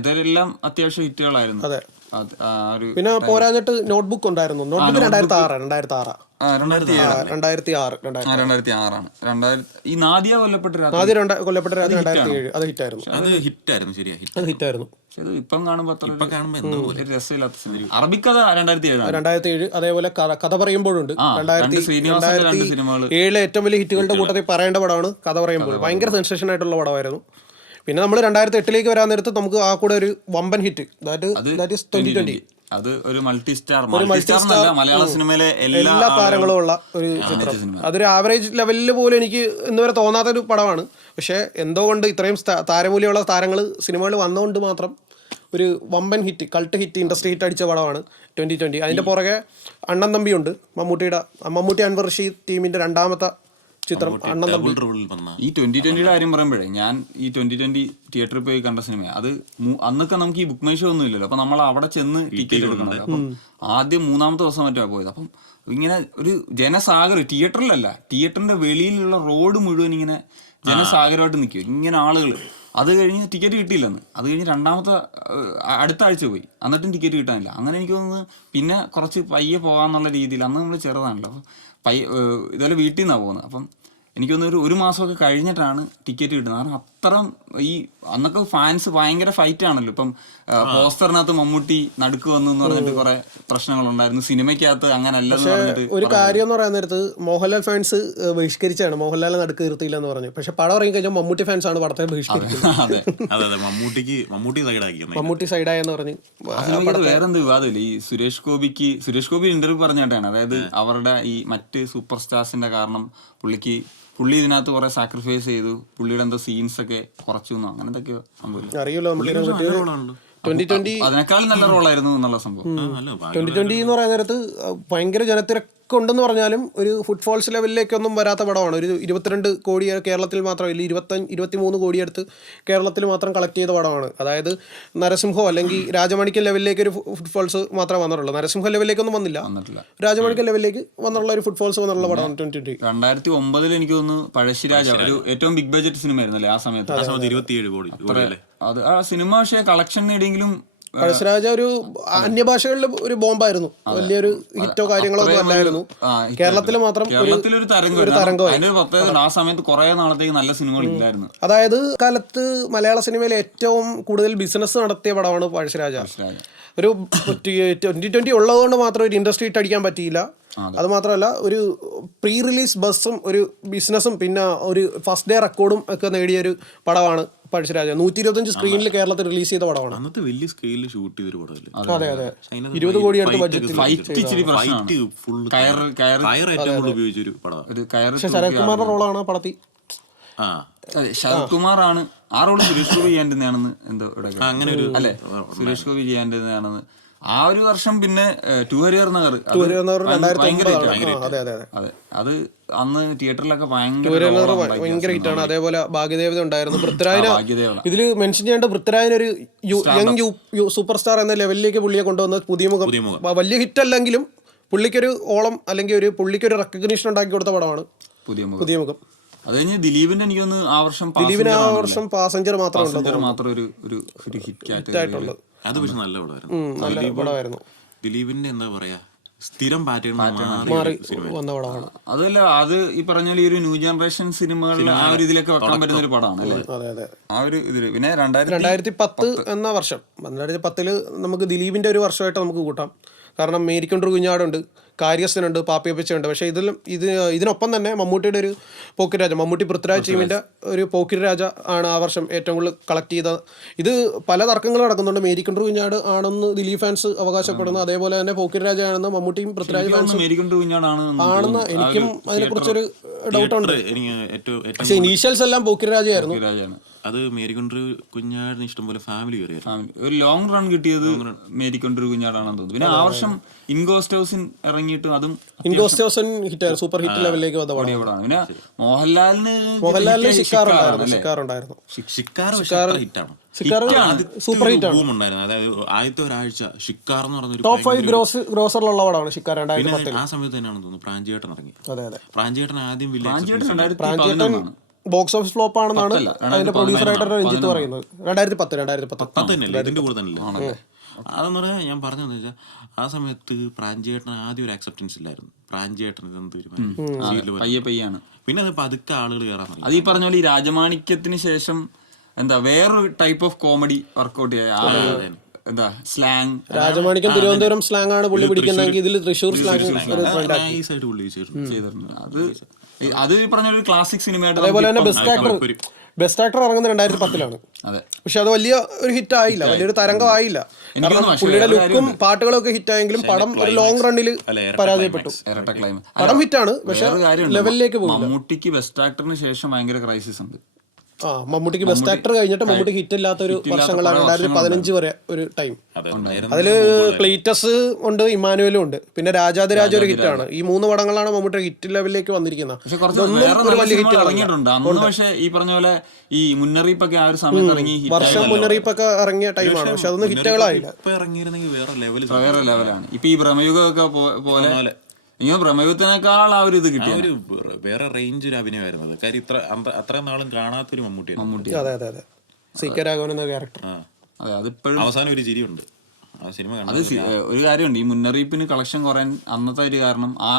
ഇതെല്ലാം അത്യാവശ്യം ഹിറ്റുകളായിരുന്നു. അതെ. പിന്നെ പോരാഞ്ഞിട്ട് നോട്ട്ബുക്ക് ഉണ്ടായിരുന്നു. നോട്ട്ബുക്ക് 2006 ഈ നാദിയ കൊല്ലപ്പെട്ട രാത്രി 2007 അത് ഹിറ്റായിരുന്നു. ഇപ്പം കാണുമ്പോ രസമില്ലാത്ത സിനിമ. അറബിക്കഥ 2007. അതേപോലെ കഥ പറയുമ്പോഴുണ്ട് 2007 ഏറ്റവും വലിയ ഹിറ്റുകളുടെ കൂട്ടത്തിൽ പറയേണ്ട പടമാണ് കഥ പറയുമ്പോൾ. ഭയങ്കര സെൻസേഷൻ ആയിട്ടുള്ള പടമായിരുന്നു. പിന്നെ നമ്മൾ 2008 വരാൻ നേരത്ത് നമുക്ക് ആ കൂടെ ഒരു വമ്പൻ ഹിറ്റ്, ദാറ്റ് ഈസ് 2020. അത് ഒരു മൾട്ടി സ്റ്റാർ മലയാള സിനിമയിലെ എല്ലാ താരങ്ങളും ഉള്ള ഒരു ചിത്രം. അതൊരു ആവറേജ് ലെവലിൽ പോലും എനിക്ക് ഇന്നുവരെ തോന്നാത്തൊരു പടമാണ്. പക്ഷേ എന്തോ കൊണ്ട് ഇത്രയും താരമൂല്യമുള്ള താരങ്ങൾ സിനിമകൾ വന്നുകൊണ്ട് മാത്രം ഒരു വമ്പൻ hit, cult hit, industry hit അടിച്ച പടമാണ് 2020. അതിൻ്റെ പുറകെ അണ്ണൻ തമ്പിയുണ്ട്, മമ്മൂട്ടി അൻവർ റഷീദ് ടീമിൻ്റെ 2ാമത്തെ ചിത്രം അണ്ണൻ തമ്പി. ഈ 2020 കാര്യം പറയുമ്പോഴേ, ഞാൻ ഈ 2020 തിയേറ്ററിൽ പോയി കണ്ട സിനിമ അത് അന്നൊക്കെ നമുക്ക് ഈ ബുക്ക് മൈ ഷോ ഒന്നും ഇല്ലല്ലോ. അപ്പം നമ്മൾ അവിടെ ചെന്ന് ടിക്കറ്റ് എടുക്കണം. അപ്പം ആദ്യം 3-ാമത്തെ ദിവസം മറ്റോ പോയത്. അപ്പം ഇങ്ങനെ ഒരു ജനസാഗരം, തിയേറ്ററിലല്ല, തിയേറ്ററിന്റെ വെളിയിലുള്ള റോഡ് മുഴുവൻ ഇങ്ങനെ ജനസാഗരമായിട്ട് നിൽക്കും ഇങ്ങനെ ആളുകൾ. അത് കഴിഞ്ഞ് ടിക്കറ്റ് കിട്ടിയില്ലെന്ന്, അത് കഴിഞ്ഞ് രണ്ടാമത്തെ അടുത്ത ആഴ്ച പോയി, എന്നിട്ടും ടിക്കറ്റ് കിട്ടാനില്ല. അങ്ങനെ എനിക്ക് തോന്നുന്നത് പിന്നെ കുറച്ച് പയ്യെ പോകാമെന്നുള്ള രീതിയിൽ, അന്ന് നമ്മൾ ചെറുതാണല്ലോ, അപ്പോൾ ഇതുപോലെ വീട്ടിൽ നിന്നാണ് പോകുന്നത്. അപ്പം എനിക്ക് തോന്നുന്നു ഒരു മാസമൊക്കെ കഴിഞ്ഞിട്ടാണ് ടിക്കറ്റ് കിട്ടുന്നത്. കാരണം അത്രയും ഈ അന്നൊക്കെ ഫാൻസ് ഭയങ്കര ഫൈറ്റ് ആണല്ലോ. ഇപ്പം പോസ്റ്ററിനകത്ത് മമ്മൂട്ടി നടുക്ക് വന്നു എന്ന് പറഞ്ഞിട്ട് കുറെ പ്രശ്നങ്ങളുണ്ടായിരുന്നു. സിനിമയ്ക്കകത്ത് അങ്ങനെ അല്ലെന്ന് പറഞ്ഞിട്ട് ഒരു കാര്യം എന്ന് പറയാൻ നേരത്ത് മോഹൻലാൽ ഫാൻസ് ബഹിഷ്കരിച്ചാണ്, മോഹൻലാലിനെ നടുക്ക് നിർത്തിയില്ല എന്ന് പറഞ്ഞു. പക്ഷെ പടം ഇറങ്ങി കഴിഞ്ഞാൽ മമ്മൂട്ടി ഫാൻസാണ് പടത്തെ ബഹിഷ്കരിക്കുന്നത്. മമ്മൂട്ടി സൈഡായെന്ന് പറഞ്ഞ് വേറെന്ത് വിവാദമില്ല. ഈ സുരേഷ് ഗോപി ഇന്റർവ്യൂ പറഞ്ഞിട്ടാണ്, അതായത് അവരുടെ ഈ മറ്റ് സൂപ്പർ സ്റ്റാർസിന്റെ കാരണം പുള്ളി ഇതിനകത്ത് കുറെ സാക്രിഫൈസ് ചെയ്തു, പുള്ളിയുടെ എന്തോ സീൻസ് ഒക്കെ കുറച്ചു അങ്ങനെ എന്തൊക്കെയോ സംഭവിച്ചു. അറിയില്ലോ നമുക്ക് 2020 അതിനേക്കാളും നല്ല റോളായിരുന്നു എന്നുള്ള സംഭവം. 2020 എന്ന് പറയുന്ന നേരത്ത് ഭയങ്കര ജനത്തിരക്കുണ്ടെന്ന് പറഞ്ഞാലും ഒരു ഫുട്ഫോൾസ് ലെവലിലേക്കൊന്നും വരാത്ത പടമാണ്. ഒരു 22 കോടി കേരളത്തിൽ മാത്രം, ഇല്ല 23 കോടി അടുത്ത് കേരളത്തിൽ മാത്രം കളക്ട് ചെയ്ത പടമാണ്. അതായത് നരസിംഹോ അല്ലെങ്കിൽ രാജമാണിക്യം ലെവലിലേക്ക് ഒരു ഫുട്ഫോൾസ് മാത്രമേ വന്നിട്ടുള്ളൂ. നരസിംഹ ലെവലിലേക്കൊന്നും വന്നില്ല, രാജമാണിക്യം ലെവലിലേക്ക് വന്നുള്ള ഒരു ഫുട്ഫോൾസ് വന്നിട്ടുള്ള പടമാണ് 2020. 2009 എനിക്ക് തോന്നുന്നു പഴശ്ശിരാജ ഒരു ഏറ്റവും ബിഗ് ബഡ്ജറ്റ് സിനിമ ആയിരുന്നല്ലേ ആ സമയത്ത്. 27 കോടി. അത് ആ സിനിമ പക്ഷേ കളക്ഷൻ നേടിയെങ്കിലും പഴശ്ശിരാജ ഒരു അന്യഭാഷകളിൽ ഒരു ബോംബായിരുന്നു, വലിയൊരു ഹിറ്റോ കാര്യങ്ങളോ ഒന്നും അല്ലായിരുന്നു. കേരളത്തിൽ മാത്രം കേരളത്തിലൊരു തരംഗമായി. അതിന്റെ പ്രത്യേകത ആ സമയത്ത് കുറെ നാളത്തേക്ക് നല്ല സിനിമകൾ ഇല്ലായിരുന്നു. അതായത് കാലത്ത് മലയാള സിനിമയിൽ ഏറ്റവും കൂടുതൽ ബിസിനസ് നടത്തിയ പടമാണ് പഴശ്ശിരാജ. ഒരു 2020 ഉള്ളതുകൊണ്ട് മാത്രം ഒരു ഇൻഡസ്ട്രി ഇട്ടടിക്കാൻ പറ്റിയില്ല. അത് മാത്രമല്ല ഒരു പ്രീ റിലീസ് ബസ്സും ഒരു ബിസിനസ്സും പിന്നെ ഒരു ഫസ്റ്റ് ഡേ റെക്കോർഡും ഒക്കെ നേടിയൊരു പടമാണ് പഴശ്ശിരാജ. 125 സ്ക്രീനിൽ കേരളത്തിൽ റിലീസ് ചെയ്ത പടമാണ്. അന്നത്തെ വലിയ സ്കെയിലിൽ ഷൂട്ട് ചെയ്തൊരു പടമല്ലേ. അതെ അതെ, 20 കോടി അടുത്ത് ബഡ്ജറ്റ്. ഉപയോഗിച്ചൊരു പടമാണ്. പക്ഷെ ശരത് കുമാറിന്റെ റോളാണ് ആ പടത്തിൽ. ശരത് കുമാറാണ് ആ റോള് സുരേഷ് ഗോപി ചെയ്യാണ്ടിരുന്നതാണെന്ന് എന്തോ അങ്ങനെ ഒരു അല്ലെ, സുരേഷ് ഗോപി ചെയ്യാണ്ടിരുന്നതാണെന്ന് ആ ഒരു വർഷം. പിന്നെ ടു ഹരിഹർ നഗർ ഭയങ്കര അതെ, അത് അന്ന് തിയേറ്ററിലൊക്കെ ഭയങ്കര ഹിറ്റാണ്. അതേപോലെ ഭാഗ്യദേവത ഉണ്ടായിരുന്നു. പൃഥ്വിരാജിനെ ഇതില് മെൻഷൻ ചെയ്യേണ്ട, പൃഥ്വിരാജിന് ഒരു യങ് സൂപ്പർ സ്റ്റാർ എന്ന ലെവലിലേക്ക് പുള്ളിയെ കൊണ്ടുവന്ന പുതിയ മുഖം. വലിയ ഹിറ്റ് അല്ലെങ്കിലും പുള്ളിക്കൊരു ഓളം അല്ലെങ്കിൽ പുള്ളിക്കൊരു റെക്കഗ്നീഷൻ ഉണ്ടാക്കി കൊടുത്ത പടമാണ് പുതിയ മുഖം. അത് കഴിഞ്ഞ് ദിലീപിന്റെ എനിക്ക് തോന്നുന്നു ആ വർഷം പാസഞ്ചർ മാത്രം ഒരു ഹിറ്റ് ആയിട്ടുള്ളത്. അത് പക്ഷെ നല്ല പടമായിരുന്നു. ദിലീപിന്റെ എന്താ പറയാ സ്ഥിരം പാറ്റേൺ മാറി വന്ന പടമാണ്. അതല്ല, അത് ഈ പറഞ്ഞ ഈ ഒരു ന്യൂ ജനറേഷൻ സിനിമകളിൽ ആ ഒരു ഇതിലൊക്കെ വെക്കാൻ പറ്റുന്ന ഒരു പടമാണ് അല്ലേ ആ ഒരു ഇതില്. പിന്നെ 2010 എന്ന വർഷം, 2010 നമുക്ക് ദിലീപിന്റെ ഒരു വർഷമായിട്ട് നമുക്ക് കൂട്ടാം. കാരണം മേരിക്കൊണ്ടൊരു കുഞ്ഞാടുണ്ട്, കാര്യസ്ഥനുണ്ട്, പാപ്പിയപ്പച്ചുണ്ട്. പക്ഷേ ഇതിനൊപ്പം തന്നെ മമ്മൂട്ടിയുടെ ഒരു പോക്കിരി രാജ, മമ്മൂട്ടി പൃഥ്വിരാജ് ടീമിൻ്റെ ഒരു പോക്കിരി രാജ ആണ് ആ വർഷം ഏറ്റവും കൂടുതൽ കളക്ട് ചെയ്ത. ഇത് പല തർക്കങ്ങളും നടക്കുന്നുണ്ട്. മേരിക്കൊണ്ടൊരു കുഞ്ഞാട് ആണെന്ന് ദിലീപ് ഫാൻസ് അവകാശപ്പെടുന്നു, അതേപോലെ തന്നെ പോക്കിരി രാജ ആണെന്ന് മമ്മൂട്ടിയും പൃഥ്വിരാജ് ഫാൻസും ആണെന്ന് എനിക്കും അതിനെക്കുറിച്ചൊരു ഡൗട്ടുണ്ട്. പക്ഷേ ഇനീഷ്യൽസ് എല്ലാം പോക്കിരി രാജയായിരുന്നു. അത് മേരിക്കൊണ്ടൊരു കുഞ്ഞാടിന് ഇഷ്ടംപോലെ ഫാമിലി ഒരു ലോങ് റൺ കിട്ടിയത് മേരിക്കൊണ്ടൊരു കുഞ്ഞാടാണെന്ന് തോന്നുന്നു. പിന്നെ ആ വർഷം ഇൻഗോസ്റ്റ് ഹൗസിൻ ഇറങ്ങിയിട്ട് അതും ഇൻഗോസ്റ്റ് ഹൗസൻ ഹിറ്റ്, സൂപ്പർ ഹിറ്റ് ലെവലിലേക്ക് വന്ന പടമാണ്. പിന്നെ മോഹൻലാലിന് ഷിക്കാർ ഉണ്ടായിരുന്നു. സൂപ്പർ ഹിറ്റ് ആണ്. അതായത് ആദ്യത്തെ ഒരാഴ്ച ഷിക്കാർ എന്ന് പറഞ്ഞ ടോപ്പ് 5 ഗ്രോസറിലുള്ള പടമാണ് ഷിക്കാർ. 2010 ആ സമയത്ത് തന്നെയാണ് തോന്നുന്നു പ്രാഞ്ചിയേട്ടൻ ഇറങ്ങി. അതെ, പ്രാഞ്ചിയേട്ടൻ ആദ്യം പ്രാഞ്ചിയേട്ടൻ ബോക്സ് ഓഫീസ് ഫ്ലോപ്പ് ആണെന്നാണ് അതിന്റെ പ്രൊഡ്യൂസറായിട്ട് രഞ്ജിത്ത് പറയുന്നത്. 2010 ഇതിന്റെ കൂടെ തന്നെ. അതെന്ന് പറഞ്ഞാൽ ഞാൻ പറഞ്ഞതെന്ന് വെച്ചാൽ ആ സമയത്ത് പ്രാഞ്ചിയേട്ടന് ആദ്യം ഒരു അക്സെപ്റ്റൻസ് ഇല്ലായിരുന്നു. പ്രാഞ്ചിയേട്ടൻ ഇതെന്ത് പയ്യാണ്. പിന്നെ അത് പതുക്കെ ആളുകൾ കയറാൻ തുടങ്ങി. അത് ഈ പറഞ്ഞ പോലെ ഈ രാജമാണിക്യത്തിന് ശേഷം എന്താ വേറൊരു ടൈപ്പ് ഓഫ് കോമഡി വർക്ക്ഔട്ട് ചെയ്യാൻ, എന്താ സ്ലാങ്. രാജമാണിക്യം തിരുവനന്തപുരം സ്ലാങ് ആണ് പുള്ളി പിടിക്കുന്നതെങ്കിൽ ഇതിൽ തൃശ്ശൂർ സ്ലാങ് ചെയ്തിട്ടുണ്ട്. അത് ഈ പറഞ്ഞ ഒരു ക്ലാസിക് സിനിമയായിട്ട്. അതേപോലെ തന്നെ ബെസ്റ്റ് ആക്ടർ ഇറങ്ങുന്നത് 2010 പക്ഷെ അത് വലിയ ഒരു ഹിറ്റ് ആയില്ല, വലിയൊരു തരംഗം ആയില്ല. പുള്ളിയുടെ ലുക്കും പാട്ടുകളും ഒക്കെ ഹിറ്റ് ആയെങ്കിലും പടം ഒരു ലോങ് റണ്ണിൽ പരാജയപ്പെട്ടു. പടം ഹിറ്റാണ്, പക്ഷെ ലെവലിലേക്ക് പോകും. മമ്മൂട്ടിക്ക് ബെസ്റ്റ് ആക്ടറിന് ശേഷം ഭയങ്കര ക്രൈസിസ് ഉണ്ട്. മമ്മൂട്ടിക്ക് ബെസ്റ്റ് ആക്ടർ കഴിഞ്ഞിട്ട് മമ്മൂട്ടി ഹിറ്റ് ഇല്ലാത്ത ഒരു വർഷങ്ങളാണ് 2015 വരെ ഒരു ടൈം. അതില് ക്ലീറ്റസ് ഉണ്ട്, ഇമ്മാനുവലും ഉണ്ട്, പിന്നെ രാജാതിരാജ ഒരു ഹിറ്റാണ്. ഈ 3 പടങ്ങളാണ് മമ്മൂട്ടി ഹിറ്റ് ലെവലിലേക്ക് വന്നിരിക്കുന്നത്. പക്ഷേ ഈ പറഞ്ഞ പോലെ ഈ മുന്നറിയിപ്പൊക്കെ ആ ഒരു സമയത്ത് ഇറങ്ങി, വർഷം മുന്നറിയിപ്പൊക്കെ ഇറങ്ങിയ ടൈമാണ്. പക്ഷെ അതൊന്നും ഹിറ്റുകളായില്ല. വേറെ ലെവലാണ്. ഇപ്പൊ ഈ ഭ്രമയുഗമൊക്കെ പോലെ ഇങ്ങനെ പ്രമേയത്തിനേക്കാൾ ആ ഒരു ഇത് ആ കിട്ടിയ ഒരു വേറെ റേഞ്ച് ഒരു അഭിനയമായിരുന്നു അത്. കാര്യം അത്രയും നാളും കാണാത്തൊരു മമ്മൂട്ടി. അതെ അതെ അതെ. സി.കെ. രാഘവൻ എന്ന ക്യാരക്ടർ. അതെ, അതിപ്പോഴും അവസാനം ഒരു ചിരിയുണ്ട് ആ സിനിമ അത് ഒരു കാര്യമുണ്ട്. ഈ മുന്നറിയിപ്പിന് കളക്ഷൻ കുറയാൻ അന്നത്തെ ഒരു കാരണം, ആ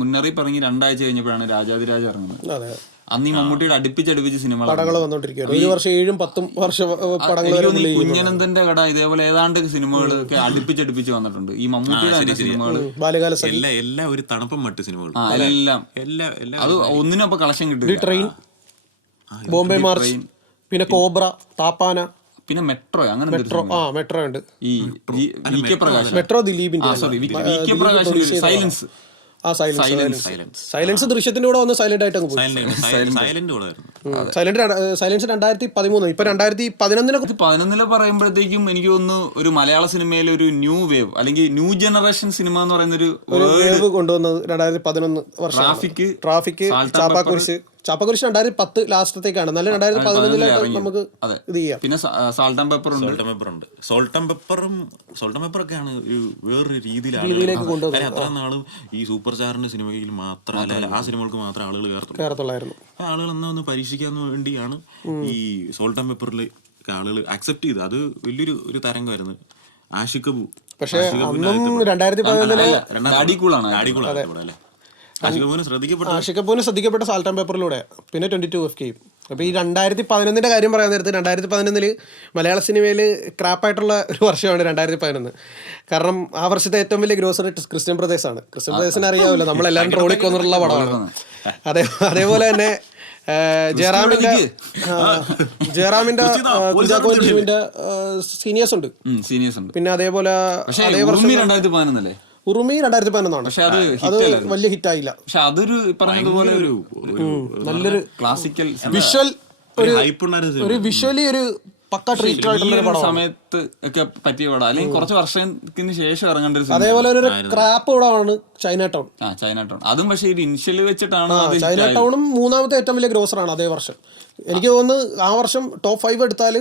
മുന്നറിയിപ്പ് ഇറങ്ങി 2 ആഴ്ച കഴിഞ്ഞപ്പോഴാണ് രാജാതിരാജ് ഇറങ്ങുന്നത്. അതെ. അന്ന് ഈ മമ്മൂട്ടിയുടെ അടുപ്പിച്ചടുപ്പിച്ച് പടങ്ങൾ വന്നോണ്ടിരിക്കുകയാണ്. ഒരു വർഷം 7-10 വർഷം പടങ്ങൾ. കുഞ്ഞനന്തന്റെ കട ഇതേപോലെ ഏതാണ്ട് സിനിമകളൊക്കെ അടുപ്പിച്ചടുപ്പിച്ച് വന്നിട്ടുണ്ട്. ഈ മമ്മൂട്ടിയുടെ സിനിമകൾ ബാല്യകാല എല്ലാം ഒരു തണുപ്പും മറ്റ് സിനിമകൾ എല്ലാം അത് ഒന്നിനും അപ്പൊ കളക്ഷൻ കിട്ടും. ട്രെയിൻ, ബോംബെ മാർച്ച്, പിന്നെ കോബ്ര, താപ്പാന, പിന്നെ മെട്രോ, അങ്ങനെ മെട്രോ ഉണ്ട്. ഈ വി കെ പ്രകാശ്, മെട്രോ ദിലീപിന്റെ, V K Prakash silence. Silence ദൃശ്യത്തിന്റെ കൂടെ വന്ന് സൈലന്റ് ആയിട്ട് അങ്ങ് പോയി. സൈലൻസ് 2013. ഇപ്പൊ 2011 പറയുമ്പോഴത്തേക്കും എനിക്ക് തോന്നുന്നു ഒരു മലയാള സിനിമയിലെ ഒരു ന്യൂ വേവ് അല്ലെങ്കിൽ ന്യൂ ജനറേഷൻ സിനിമ എന്ന് പറയുന്ന ഒരു വേവ് കൊണ്ടുവന്നത് 2011 വർഷം. ട്രാഫിക്, ചാപ്പാക്കുരിശ് 2010 ലാസ്റ്റത്തേക്കാണ്. നല്ല 2011 നമുക്ക് ഇത് ചെയ്യാം. പിന്നെ സാൾട്ട് ആൻഡ് പെപ്പർ ഉണ്ട്. സോൾട്ട് ആൻഡ് പെപ്പറൊക്കെയാണ് ഒരു വേറൊരു രീതിയിലേക്ക് കൊണ്ടുവന്നത്. അത്ര നാളും ഈ സൂപ്പർ സ്റ്റാറിന്റെ സിനിമയിൽ മാത്രം, അല്ല ആ സിനിമകൾക്ക് മാത്രം ആളുകൾ കേരളത്തിലായിരുന്നു. ആളുകൾ എന്നാ ഒന്ന് പരീക്ഷിക്കാൻ വേണ്ടിയാണ് ഈ സോൾട്ട് ആൻഡ് പെപ്പറിൽ ആളുകൾ അക്സെപ്റ്റ് ചെയ്ത്. അത് വലിയൊരു തരംഗമായിരുന്നു. ആഷിഖ് കപൂർ, പക്ഷേ അന്നും 2011 ആഷിഖ് കപൂറിന് ശ്രദ്ധിക്കപ്പെട്ട സാൾട്ട് ആൻഡ് പേപ്പറിലൂടെ, പിന്നെ 22 FK. അപ്പോൾ ഈ 2011 കാര്യം പറയാൻ നേരത്ത് 2011 മലയാള സിനിമയിൽ ക്രാപ്പായിട്ടുള്ള ഒരു വർഷമാണ് 2011. കാരണം ആ വർഷത്തെ ഏറ്റവും വലിയ ഗ്രോസറി ക്രിസ്ത്യൻ ബ്രദേഴ്സാണ്. ക്രിസ്ത്യൻ ബ്രദേഴ്സിനെ അറിയാമല്ലോ, നമ്മളെല്ലാവരും ട്രോളിക്കൊന്നുള്ള പടമാണ്. അതേപോലെ തന്നെ ജയറാമിന്റെ കുഞ്ചാക്കോ ബോബന്റെ സീനിയേഴ്സ് ഉണ്ട്. പിന്നെ അതേപോലെ അതേ വർഷം ഉറുമി 2011 പക്ഷെ അത് വലിയ ഹിറ്റ് ആയില്ല. പക്ഷെ അതൊരു പറഞ്ഞതുപോലെ നല്ലൊരു ക്ലാസിക്കൽ ഒരു വിഷ്വലി ഒരു പക്ക ട്രീറ്റ് ആയിട്ടുള്ള സമയത്ത് ഒക്കെ പറ്റിയ പടം, അല്ലെങ്കിൽ കുറച്ച് വർഷത്തിന് ശേഷം ഇറങ്ങേണ്ട ഒരു. അതേപോലെ ഒരു ക്രാപ്പ് പടമാണ് ചൈന ടൗൺ. അതും പക്ഷേ ഒരു ഇനിഷ്യൽ വെച്ചിട്ടാണ്. ചൈന ടൗണും മൂന്നാമത്തെ ഏറ്റവും വലിയ ഗ്രോസറാണ് അതേ വർഷം. എനിക്ക് തോന്നുന്നു ആ വർഷം ടോപ്പ് 5 എടുത്താൽ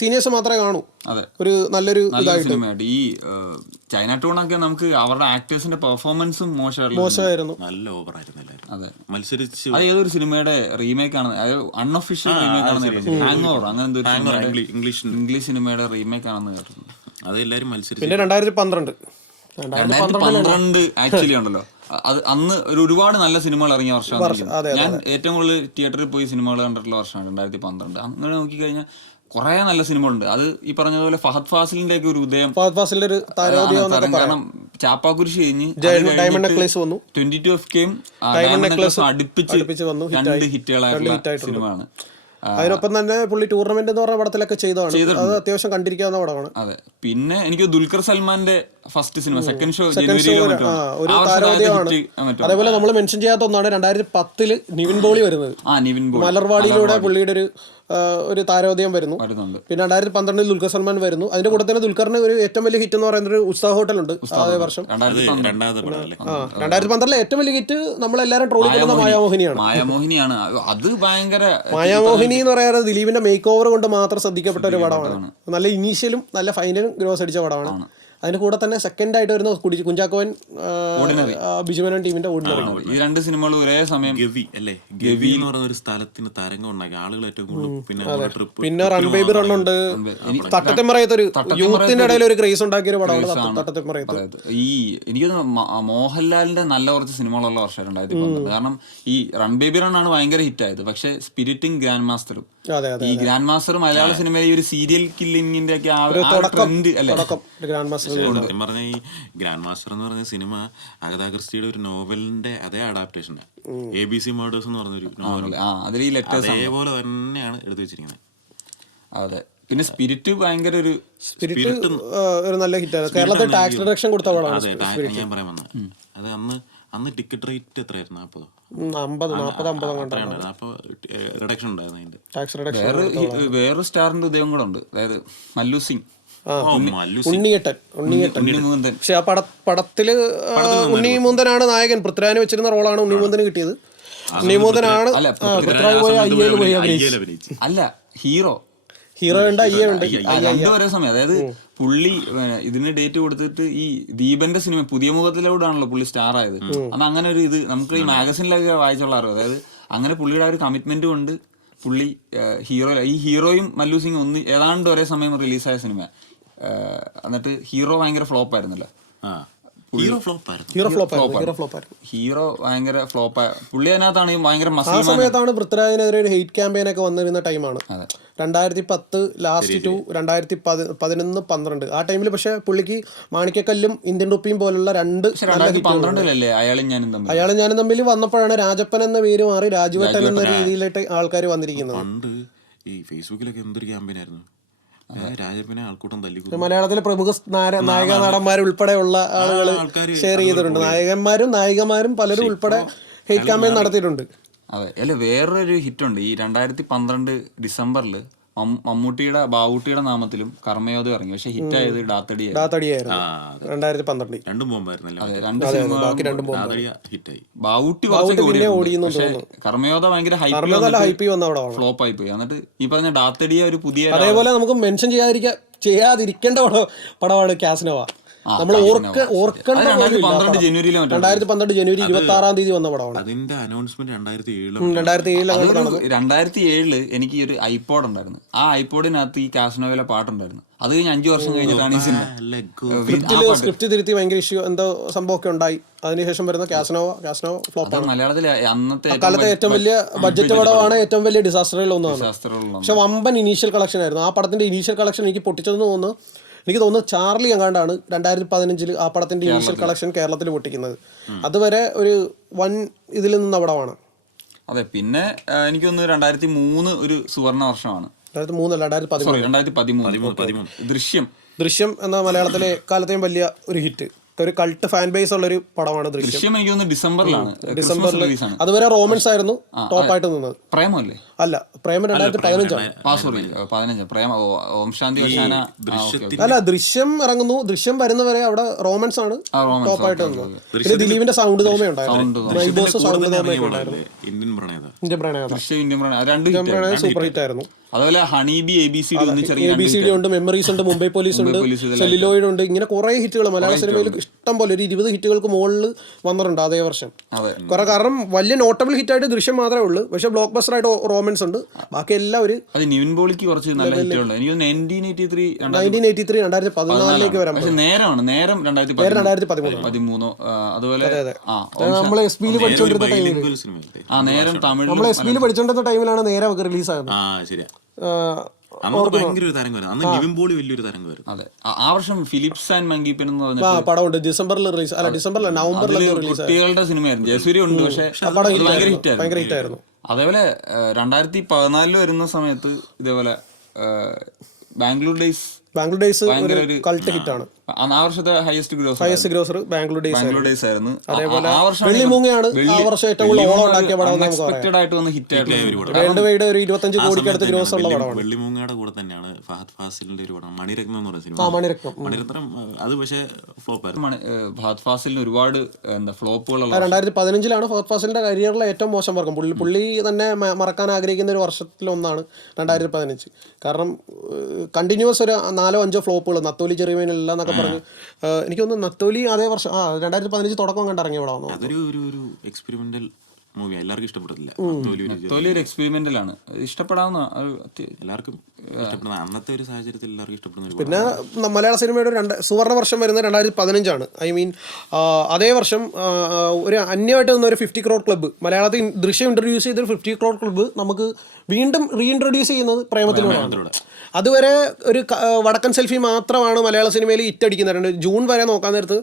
സീനിയേഴ്സ് മാത്രമേ കാണൂ. ഒരു നല്ലൊരു സിനിമയായിട്ട് ഈ ചൈന ടൗണൊക്കെ നമുക്ക് അവരുടെ ആക്ടേഴ്സിന്റെ പെർഫോമൻസും മോശമായിരുന്നു. നല്ല ഓവറായിരുന്നു. അതെ, മത്സരിച്ച് അത് ഏതൊരു സിനിമയുടെ റീമേക്ക് ആണ്, അൺഒഫീഷ്യൽ റീമേക്ക് ആണെന്ന്, ഹാങ് ഓവർ അങ്ങനെ എന്തോ ഇംഗ്ലീഷ് സിനിമയുടെ റീമേക്ക് ആണെന്ന് കേട്ടിട്ടുണ്ട്. അതെല്ലാരും മത്സരിച്ചു. പിന്നെ 2012 ആക്ച്വലി ഉണ്ടല്ലോ, അത് അന്ന് ഒരുപാട് നല്ല സിനിമകൾ ഇറങ്ങിയ വർഷമാണ്. ഞാൻ ഏറ്റവും കൂടുതൽ തിയേറ്ററിൽ പോയി സിനിമകൾ കണ്ടിട്ടുള്ള വർഷമാണ് 2012. അങ്ങനെ നോക്കിക്കഴിഞ്ഞാൽ കുറെ നല്ല സിനിമകളുണ്ട്. അത് ഈ പറഞ്ഞതുപോലെ ഫഹദ് ഫാസിലിന്റെ ഒക്കെ ഒരു ഉദയം, കാരണം ചാപ്പാക്കുരിശ് കഴിഞ്ഞ് 22 FK അടുപ്പിച്ച് 2 ഹിറ്റുകളായിട്ടുള്ള സിനിമയാണ്. അതിനൊപ്പം തന്നെ പുള്ളി ടൂർണമെന്റ് എന്ന് പറഞ്ഞ പടത്തിലൊക്കെ ചെയ്തതാണ്. അത് അത്യാവശ്യം കണ്ടിരിക്കാവുന്ന പടമാണ്. അതെ, പിന്നെ എനിക്ക് ദുൽഖർ സൽമാന്റെ ഫസ്റ്റ് സിനിമ സെക്കൻഡ് ഷോ ഒരു താരോദയമാണ്. അതേപോലെ നമ്മൾ മെൻഷൻ ചെയ്യാത്ത ഒന്നാണ് 2010 നിവിൻ പോളി വരുന്നത്. മലർവാടിയിലൂടെ പുള്ളിയുടെ ഒരു താരോദയം വരുന്നു. പിന്നെ 2012 ദുൽഖർ സൽമാൻ വരുന്നു. അതിന്റെ കൂടെ തന്നെ ദുൽഖറിന് ഒരു ഏറ്റവും വലിയ ഹിറ്റ് എന്ന് പറയുന്ന ഒരു ഉത്സാഹ ഹോട്ടൽ ഉണ്ട് അതേ വർഷം. 2012 ഏറ്റവും വലിയ ഹിറ്റ് നമ്മളെല്ലാരും ട്രോളി ചെയ്യുന്ന മായാമോഹിനിയാണ്. അത് ഭയങ്കര മായാമോഹിനി എന്ന് പറയുന്നത് ദിലീപിന്റെ മേക്ക് ഓവർ കൊണ്ട് മാത്രം ശ്രദ്ധിക്കപ്പെട്ട ഒരു പടമാണ്. നല്ല ഇനീഷ്യലും നല്ല ഫൈനലും ഗ്രോസ് അടിച്ച പടമാണ്. അതിന് കൂടെ തന്നെ സെക്കൻഡ് ആയിട്ട് വരുന്ന കുഞ്ചാക്കോവൻ ബിജുമേനോൻ ടീമിന്റെ ഓർഡിനറി. ഈ 2 സിനിമകൾ ഒരേ സമയം. ഗവി എന്ന് പറയുന്ന ഒരു സ്ഥലത്തിന് തരംഗം ഉണ്ടാക്കി ആളുകൾ ഏറ്റവും കൂടുതൽ. പിന്നെ റൺ ബേബി റൺ ഉണ്ട്. തട്ടത്തെമറയത്ത് ഒരു യൂത്തിന്റെ ഇടയിൽ ഒരു ക്രേസ് ഉണ്ടാക്കിയ ഒരു പടമാണ് തട്ടത്തെമറയത്ത്. ഈ എനിക്ക് മോഹൻലാലിന്റെ നല്ല കുറച്ച് സിനിമകളുള്ള വർഷം 2012. കാരണം ഈ റൺ ബേബി റൺ ആണ് ഭയങ്കര ഹിറ്റ് ആയത്. പക്ഷെ സ്പിരിറ്റും ഗ്രാൻഡ് മാസ്റ്ററും, ഈ ഗ്രാൻഡ് മാസ്റ്റർ മലയാള സിനിമയിൽ ഈ ഒരു സീരിയൽ കില്ലിങ്ങിന്റെ ഒക്കെ ട്രെൻഡ് അല്ലേ. സത്യം പറഞ്ഞ ഈ ഗ്രാൻഡ് മാസ്റ്റർ എന്ന് പറഞ്ഞ സിനിമ അഗതാ ക്രിസ്റ്റിയുടെ ഒരു നോവലിന്റെ അതേ അഡാപ്റ്റേഷൻ, ABC മർഡേഴ്സ് എന്ന് പറഞ്ഞൊരു നോവൽ, അതേപോലെ തന്നെയാണ് എടുത്തു വെച്ചിരിക്കുന്നത്. അതെ, പിന്നെ സ്പിരിറ്റ് ഭയങ്കര ഒരു നല്ല ഹിറ്റാണ്. കേരളത്തിൽ ടാക്സ് റിഡക്ഷൻ കൊടുത്ത പടമാണ്. ഞാൻ പറയാൻ വന്നത് അത് അന്ന് ടിക്കറ്റ് റേറ്റ് എത്രയായിരുന്നു? 40 അപ്പോൾ റിഡക്ഷൻ ഉണ്ടായിരുന്നു അതിന്റെ ടാക്സ് റിഡക്ഷൻ. വേറൊരു സ്റ്റാറിന്റെ ഉദയം കൂടെ ഉണ്ട്, അതായത് മല്ലു സിംഗ്, ഉണ്ണിയേട്ടൻ. പക്ഷെ ആ പടത്തില് ഉണ്ണിമൂന്തനാണ് നായകൻ. പൃഥ്വിരാജിന് വെച്ചിരുന്ന റോളാണ് ഉണ്ണിമൂന്തന് അല്ല ഹീറോ ഹീറോ ഉണ്ട്, അയ്യ ഉണ്ട്. രണ്ടും ഒരേ സമയം. അതായത് പുള്ളി ഇതിന് ഡേറ്റ് കൊടുത്തിട്ട് ഈ ദീപന്റെ സിനിമ പുതിയ മുഖത്തിലൂടെയാണല്ലോ പുള്ളി സ്റ്റാർ ആയത്. അന്ന് അങ്ങനെ ഒരു ഇത് നമുക്ക് ഈ മാഗസിനിലൊക്കെ വായിച്ചുള്ള അറിവ്. അതായത് അങ്ങനെ പുള്ളിയുടെ ആ ഒരു കമ്മിറ്റ്മെന്റ് കൊണ്ട് പുള്ളി ഈ ഹീറോയും മല്ലു സിംഗ് ഒന്ന് ഏതാണ്ട് ഒരേ സമയം റിലീസായ സിനിമ. എന്നിട്ട് ഹീറോ ഭയങ്കര ഫ്ലോപ്പ് ആയിരുന്നല്ലോ. ഹീറോ ഫ്ലോപ്പായിരുന്നു. ഹീറോ ഭയങ്കര ഫ്ലോപ്പ്. പുള്ളി അതിനകത്താണ് ഭയങ്കര ആ സമയത്താണ് പൃഥ്വിരാജിനെതിരെ ഒരു ഹെയ്റ്റ് ക്യാമ്പയിൻ ഒക്കെ വന്നിരുന്ന ടൈമാണ്. 2010 ലാസ്റ്റ് ടു 2011-12 ആ ടൈമിൽ. പക്ഷെ പുള്ളിക്ക് മാണിക്കക്കല്ലും ഇന്ത്യൻ റുപ്പിയും പോലുള്ള 2012 അയാളും ഞാനും തമ്മിൽ വന്നപ്പോഴാണ് രാജപ്പൻ എന്ന പേര് മാറി രാജുവേട്ടൻ എന്ന രീതിയിലായിട്ട് ആൾക്കാർ വന്നിരിക്കുന്നത്. പണ്ട് ഈ ഫേസ്ബുക്കിലൊക്കെ എന്തൊരു ക്യാമ്പയിൻ ആയിരുന്നു. രാജപ്പനെ ആൾക്കൂട്ടം തല്ലി മലയാളത്തിലെ പ്രമുഖ നായക നടന്മാരുൾപ്പെടെയുള്ള ആളുകൾ ഷെയർ ചെയ്തിട്ടുണ്ട്. നായകന്മാരും നായികമാരും പലരും ഉൾപ്പെടെ ഹെയ്റ്റ് ക്യാമ്പയിൻ നടത്തിയിട്ടുണ്ട്. അതെ. അല്ല, വേറൊരു ഹിറ്റുണ്ട്. ഈ 2012 ഡിസംബറിൽ മമ്മൂട്ടിയുടെ ബാവൂട്ടിയുടെ നാമത്തിലും കർമ്മയോധം ഇറങ്ങി. പക്ഷെ ഹിറ്റായത് ഡാത്തടിയായിരുന്നു 2012. രണ്ടും ബോംബായിരുന്നല്ലേ? അതെ, രണ്ട് സിനിമ ഹിറ്റായി. ബാവൂട്ടി കർമ്മയോധ ഭയങ്കര ഫ്ലോപ്പ് ആയി പോയി. എന്നിട്ട് ഈ പറഞ്ഞ ഡാത്തടിയ ഒരു പുതിയ, അതേപോലെ നമുക്ക് മെൻഷൻ ചെയ്യാതിരിക്കേണ്ട പടമാണ് കാസിനോവ. നമ്മൾ ഓർക്കേണ്ട 2012 ജനുവരി 26 വന്ന പടമാണ്. അതിന്റെ അനൗൺസ്മെന്റ് 2007 എനിക്ക് ഒരു ഐപോഡ് ഉണ്ടായിരുന്നു. ആ ഐപോഡിനകത്ത് ഈ കാസിനോവയിലെ പാട്ടുണ്ടായിരുന്നു. അത് കഴിഞ്ഞ് 5 വർഷം കഴിഞ്ഞിട്ടാണ് ഈ സിനിമ. സ്ക്രിപ്റ്റ് തിരുത്തി ഭയങ്കര ഇഷ്യൂ എന്തോ സംഭവമൊക്കെ ഉണ്ടായി. അതിനുശേഷം വരുന്ന കാസിനോവ ഫ്ലോപ്പാണ്. മലയാളത്തിലെ അന്നത്തെ കാലത്തെ ഏറ്റവും വലിയ ബഡ്ജറ്റ് പടമാണ്, ഏറ്റവും വലിയ ഡിസാസ്റ്ററുകളിൽ ഒന്നാണ്. പക്ഷെ വമ്പൻ ഇനീഷ്യൽ കളക്ഷൻ ആയിരുന്നു. ആ പടത്തിന്റെ ഇനീഷ്യൽ കളക്ഷൻ എനിക്ക് പൊട്ടിച്ചതെന്ന് തോന്നുന്നു. എനിക്ക് തോന്നുന്നു ചാർലി എങ്ങാണ്ടാണ് 2015 ആ പടത്തിന്റെ ഇനീഷ്യൽ കളക്ഷൻ കേരളത്തിൽ പൊട്ടിക്കുന്നത്. അതുവരെ ഒരു വൻ ഇതിൽ നിന്ന പടമാണ്. അതെ. പിന്നെ എനിക്ക് തോന്നുന്നു 2003 ഒരു സുവർണ വർഷമാണ്. 2013 ദൃശ്യം എന്ന മലയാളത്തിലെ കാലത്തെയും വലിയ ഒരു ഹിറ്റ്, ഒരു കൾട്ട് ഫാൻ ബേസ് ഉള്ള ഒരു പടമാണ് ദൃശ്യം. എനിക്ക് തോന്നുന്നു ഡിസംബറിലാണ്. അതുവരെ റോമൻസ് ആയിരുന്നു ടോപ്പായിട്ട് നിന്നത്. പ്രേമല്ലേ? അല്ല, പ്രേമം 2015 അല്ല, ദൃശ്യം ഇറങ്ങുന്നു. ദൃശ്യം വരുന്നവരെ അവിടെ റോമൻസ് ആണ് ടോപ്പായിട്ട് നിന്നത്. പിന്നെ ദിലീപിന്റെ സൗണ്ട് തോമ ഉണ്ടായിരുന്നു. ഇന്ത്യൻ പ്രണയം സൂപ്പർ ഹിറ്റ് ആയിരുന്നു. അതുപോലെ ഹണീബി, ABCD ഉണ്ട്, മെമ്മറീസ് ഉണ്ട്, മുംബൈ പോലീസ് ഉണ്ട്, സെല്ലുലോയിഡ് ഉണ്ട്. ഇങ്ങനെ കുറെ ഹിറ്റുകൾ മലയാള സിനിമയിൽ ഇഷ്ടം പോലെ, ഒരു 20 ഹിറ്റുകൾക്ക് മുകളിൽ വന്നിട്ടുണ്ട് അതേ വർഷം. കാരണം വലിയ നോട്ടബിൾ ഹിറ്റായിട്ട് ദൃശ്യം മാത്രമേ ഉള്ളൂ. പക്ഷെ ബ്ലോക്ക് ബസ്റ്റർ ആയിട്ട് റോമൻസ് ഉണ്ട്. ബാക്കി എല്ലാം ഒരു നിവിൻ പോളിക്ക് കുറച്ച് നല്ല ഹിറ്റുകളുണ്ട്. എനിക്ക് 1983 2014 വരാം. നേരം 2013. അതുപോലെ നമ്മൾ SBയിൽ പഠിച്ചോണ്ടിരുന്ന ടൈമിലാണ് നേരെ റിലീസാകുന്നത്. അതെ. ആ വർഷം ഫിലിപ്സ് ആൻഡ് മങ്കീപ്പൻ എന്ന് പറഞ്ഞ പടമുണ്ട്. ഡിസംബറിൽ റിലീസ്, അല്ല ഡിസംബറിൽ നവംബറിൽ കുട്ടികളുടെ സിനിമയായിരുന്നു. ജയസൂര്യ ഉണ്ട്. പക്ഷെ ഭയങ്കര ഹിറ്റായിരുന്നു. അതേപോലെ 2014 വരുന്ന സമയത്ത് ഇതേപോലെ ബാംഗ്ലൂർ ഡേയ്സ് ഒരു കൾട്ട് ഹിറ്റാണ്. ആ വർഷത്തെ ഹയസ്റ്റ് ഗ്രോസർ ബാംഗ്ലൂർ ഡേയ്സ് ആയിരുന്നു. അതേപോലെ വെള്ളിമൂങ്ങയാണ് ആ വർഷം ഏറ്റവും കൂടുതൽ ഓളം ഉണ്ടാക്കിയ പടം. ആയിട്ട് വന്ന് ഹിറ്റ് ആയിട്ട് വേൾഡ് വൈഡ് ഒരു 25 കോടിക്ക് അടുത്ത് ഗ്രോസ് ഉള്ള പടമാണ്. വെള്ളിമൂങ്ങയുടെ കൂടെ തന്നെയാണ് ഫഹദ് ഫാസിലിന്റെ ഒരു പടം മണിരത്നം എന്ന് പറയുന്ന സിനിമ. മണിരത്നം അത് പക്ഷേ ഫ്ലോപ്പ് ആയിരുന്നു. ഫഹദ് ഫാസിലിന് ഒരുപാട് ഫ്ലോപ്പുകളുള്ള 2015 ഫഹദ് ഫാസിലിന്റെ കരിയറിലെ ഏറ്റവും മോശം വർഷം. പുള്ളി തന്നെ മറക്കാൻ ആഗ്രഹിക്കുന്ന ഒരു വർഷത്തിലൊന്നാണ് 2015. കാരണം കണ്ടിന്യൂസ് ഒരു 4-5 ഫ്ലോപ്പുകൾ, നത്തോലി ചെറിയമീനെല്ലാം എന്നൊക്കെ പറഞ്ഞു. എനിക്ക് തോന്നുന്നു നത്തോലി അതേ വർഷം 2015 തുടക്കം കണ്ടിറങ്ങിയ പടമാണ്. അതൊരു എക്സ്പെരിമെന്റൽ മൂവി, എല്ലാവർക്കും ഇഷ്ടപ്പെട്ടില്ല. നത്തോലി ഒരു എക്സ്പെരിമെന്റൽ ആണ്, ഇഷ്ടപ്പെടാവുന്ന എല്ലാവർക്കും ഇഷ്ടപ്പെടുന്ന അന്നത്തെ ഒരു സാഹചര്യത്തിൽ എല്ലാവർക്കും ഇഷ്ടപ്പെടുന്ന. പിന്നെ മലയാള സിനിമയുടെ സുവർണ്ണ വർഷം വരുന്നത് 2015. ഐ മീൻ അതേ വർഷം ഒരു അന്യമായിട്ട് നിന്നൊരു 50 crore ക്ലബ്ബ്, മലയാളത്തിൽ ദൃശ്യം ഇൻട്രൊഡ്യൂസ് ചെയ്തൊരു 50 crore ക്ലബ്ബ് നമുക്ക് വീണ്ടും റീഇൻട്രൊഡ്യൂസ് ചെയ്യുന്നത് പ്രേമത്തിലൂടെയാണ്. അതുവരെ ഒരു വടക്കൻ സെൽഫി മാത്രമാണ് മലയാള സിനിമയിൽ ഹിറ്റ് അടിക്കുന്നത്. ജൂൺ വരെ നോക്കാൻ നേരത്ത്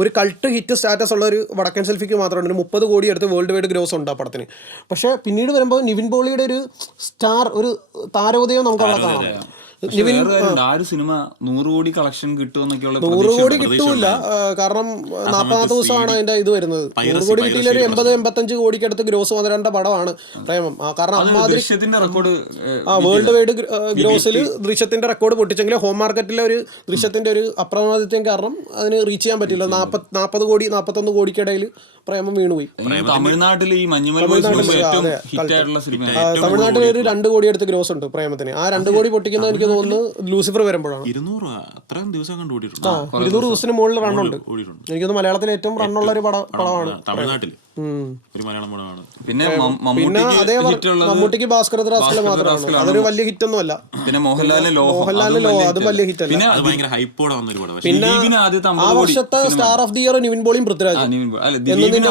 ഒരു കൾട്ട് ഹിറ്റ് സ്റ്റാറ്റസ് ഉള്ള ഒരു വടക്കൻ സെൽഫിക്ക് മാത്രമാണ് 30 കോടി അടുത്ത് വേൾഡ് വൈഡ് ഗ്രോസ് ഉണ്ട് ആ പടത്തിന്. പക്ഷേ പിന്നീട് വരുമ്പോൾ നിവിൻ പോളിയുടെ ഒരു സ്റ്റാർ, ഒരു താരോദയം നമുക്ക് അവിടെ കാണാം. സിനിമ 100 കോടി കളക്ഷൻ കിട്ടുമെന്നൊക്കെയുള്ള 100 കോടി കിട്ടൂല. കാരണം 40 ദിവസമാണ് അതിന്റെ ഇത് വരുന്നത്. 100 കോടി കിട്ടിയില്ല, ഒരു 80-85 കോടിക്ക് അടുത്ത് ഗ്രോസ് വന്നിരേണ്ട പടമാണ് പ്രേമം. കാരണം വേൾഡ് വൈഡ് ഗ്രോസിൽ ദൃശ്യത്തിന്റെ റെക്കോർഡ് പൊട്ടിച്ചെങ്കിലും ഹോം മാർക്കറ്റിലെ ഒരു ദൃശ്യത്തിന്റെ ഒരു അപ്രമാദിത്യം കാരണം അതിന് റീച്ച് ചെയ്യാൻ പറ്റില്ല. 40 കോടി 41 കോടിക്കിടയിൽ പ്രേമം വീണുപോയി. തമിഴ്നാട്ടിൽ ഈ മഞ്ഞുമൽ ബോയ്സിന് മുമ്പ് ഏറ്റവും ഹിറ്റ് ആയിട്ടുള്ള സിനിമ തമിഴ്നാട്ടിൽ ഒരു 2 കോടി അടുത്ത് ഗ്രോസ് ഉണ്ട് പ്രേമത്തിന്. ആ 2 കോടി പൊട്ടിക്കുന്നത് എനിക്ക് തോന്നുന്നു ലൂസിഫർ വരുമ്പോഴാണ്. 200 അത്രയും ദിവസം കണ്ട് ഓടിയിട്ടുണ്ട്. 200 ദിവസത്തിന് മുകളിൽ റണ്ണുണ്ട്. എനിക്ക് തോന്നുന്നു മലയാളത്തിൽ ഏറ്റവും റണ്ണുള്ള ഒരു പടമാണ് തമിഴ്നാട്ടിൽ ഒരു മലയാളം പടമാണ്. പിന്നെ മമ്മൂട്ടിക്ക് ഭാസ്കർ റാസ്കല് മാത്രമാണ്, അതൊരു വലിയ ഹിറ്റ് ഒന്നും അല്ല. പിന്നെ മോഹൻലാലിന് ലോ അത് വലിയ ഹിറ്റ് അല്ല. അത് ഭയങ്കര ഹൈപ്പോടെ വന്നൊരു പടം. പിന്നെ ആ വർഷത്തെ star of the year Nivin പോളിയും പൃഥ്വിരാജ്. ദിലീപിന്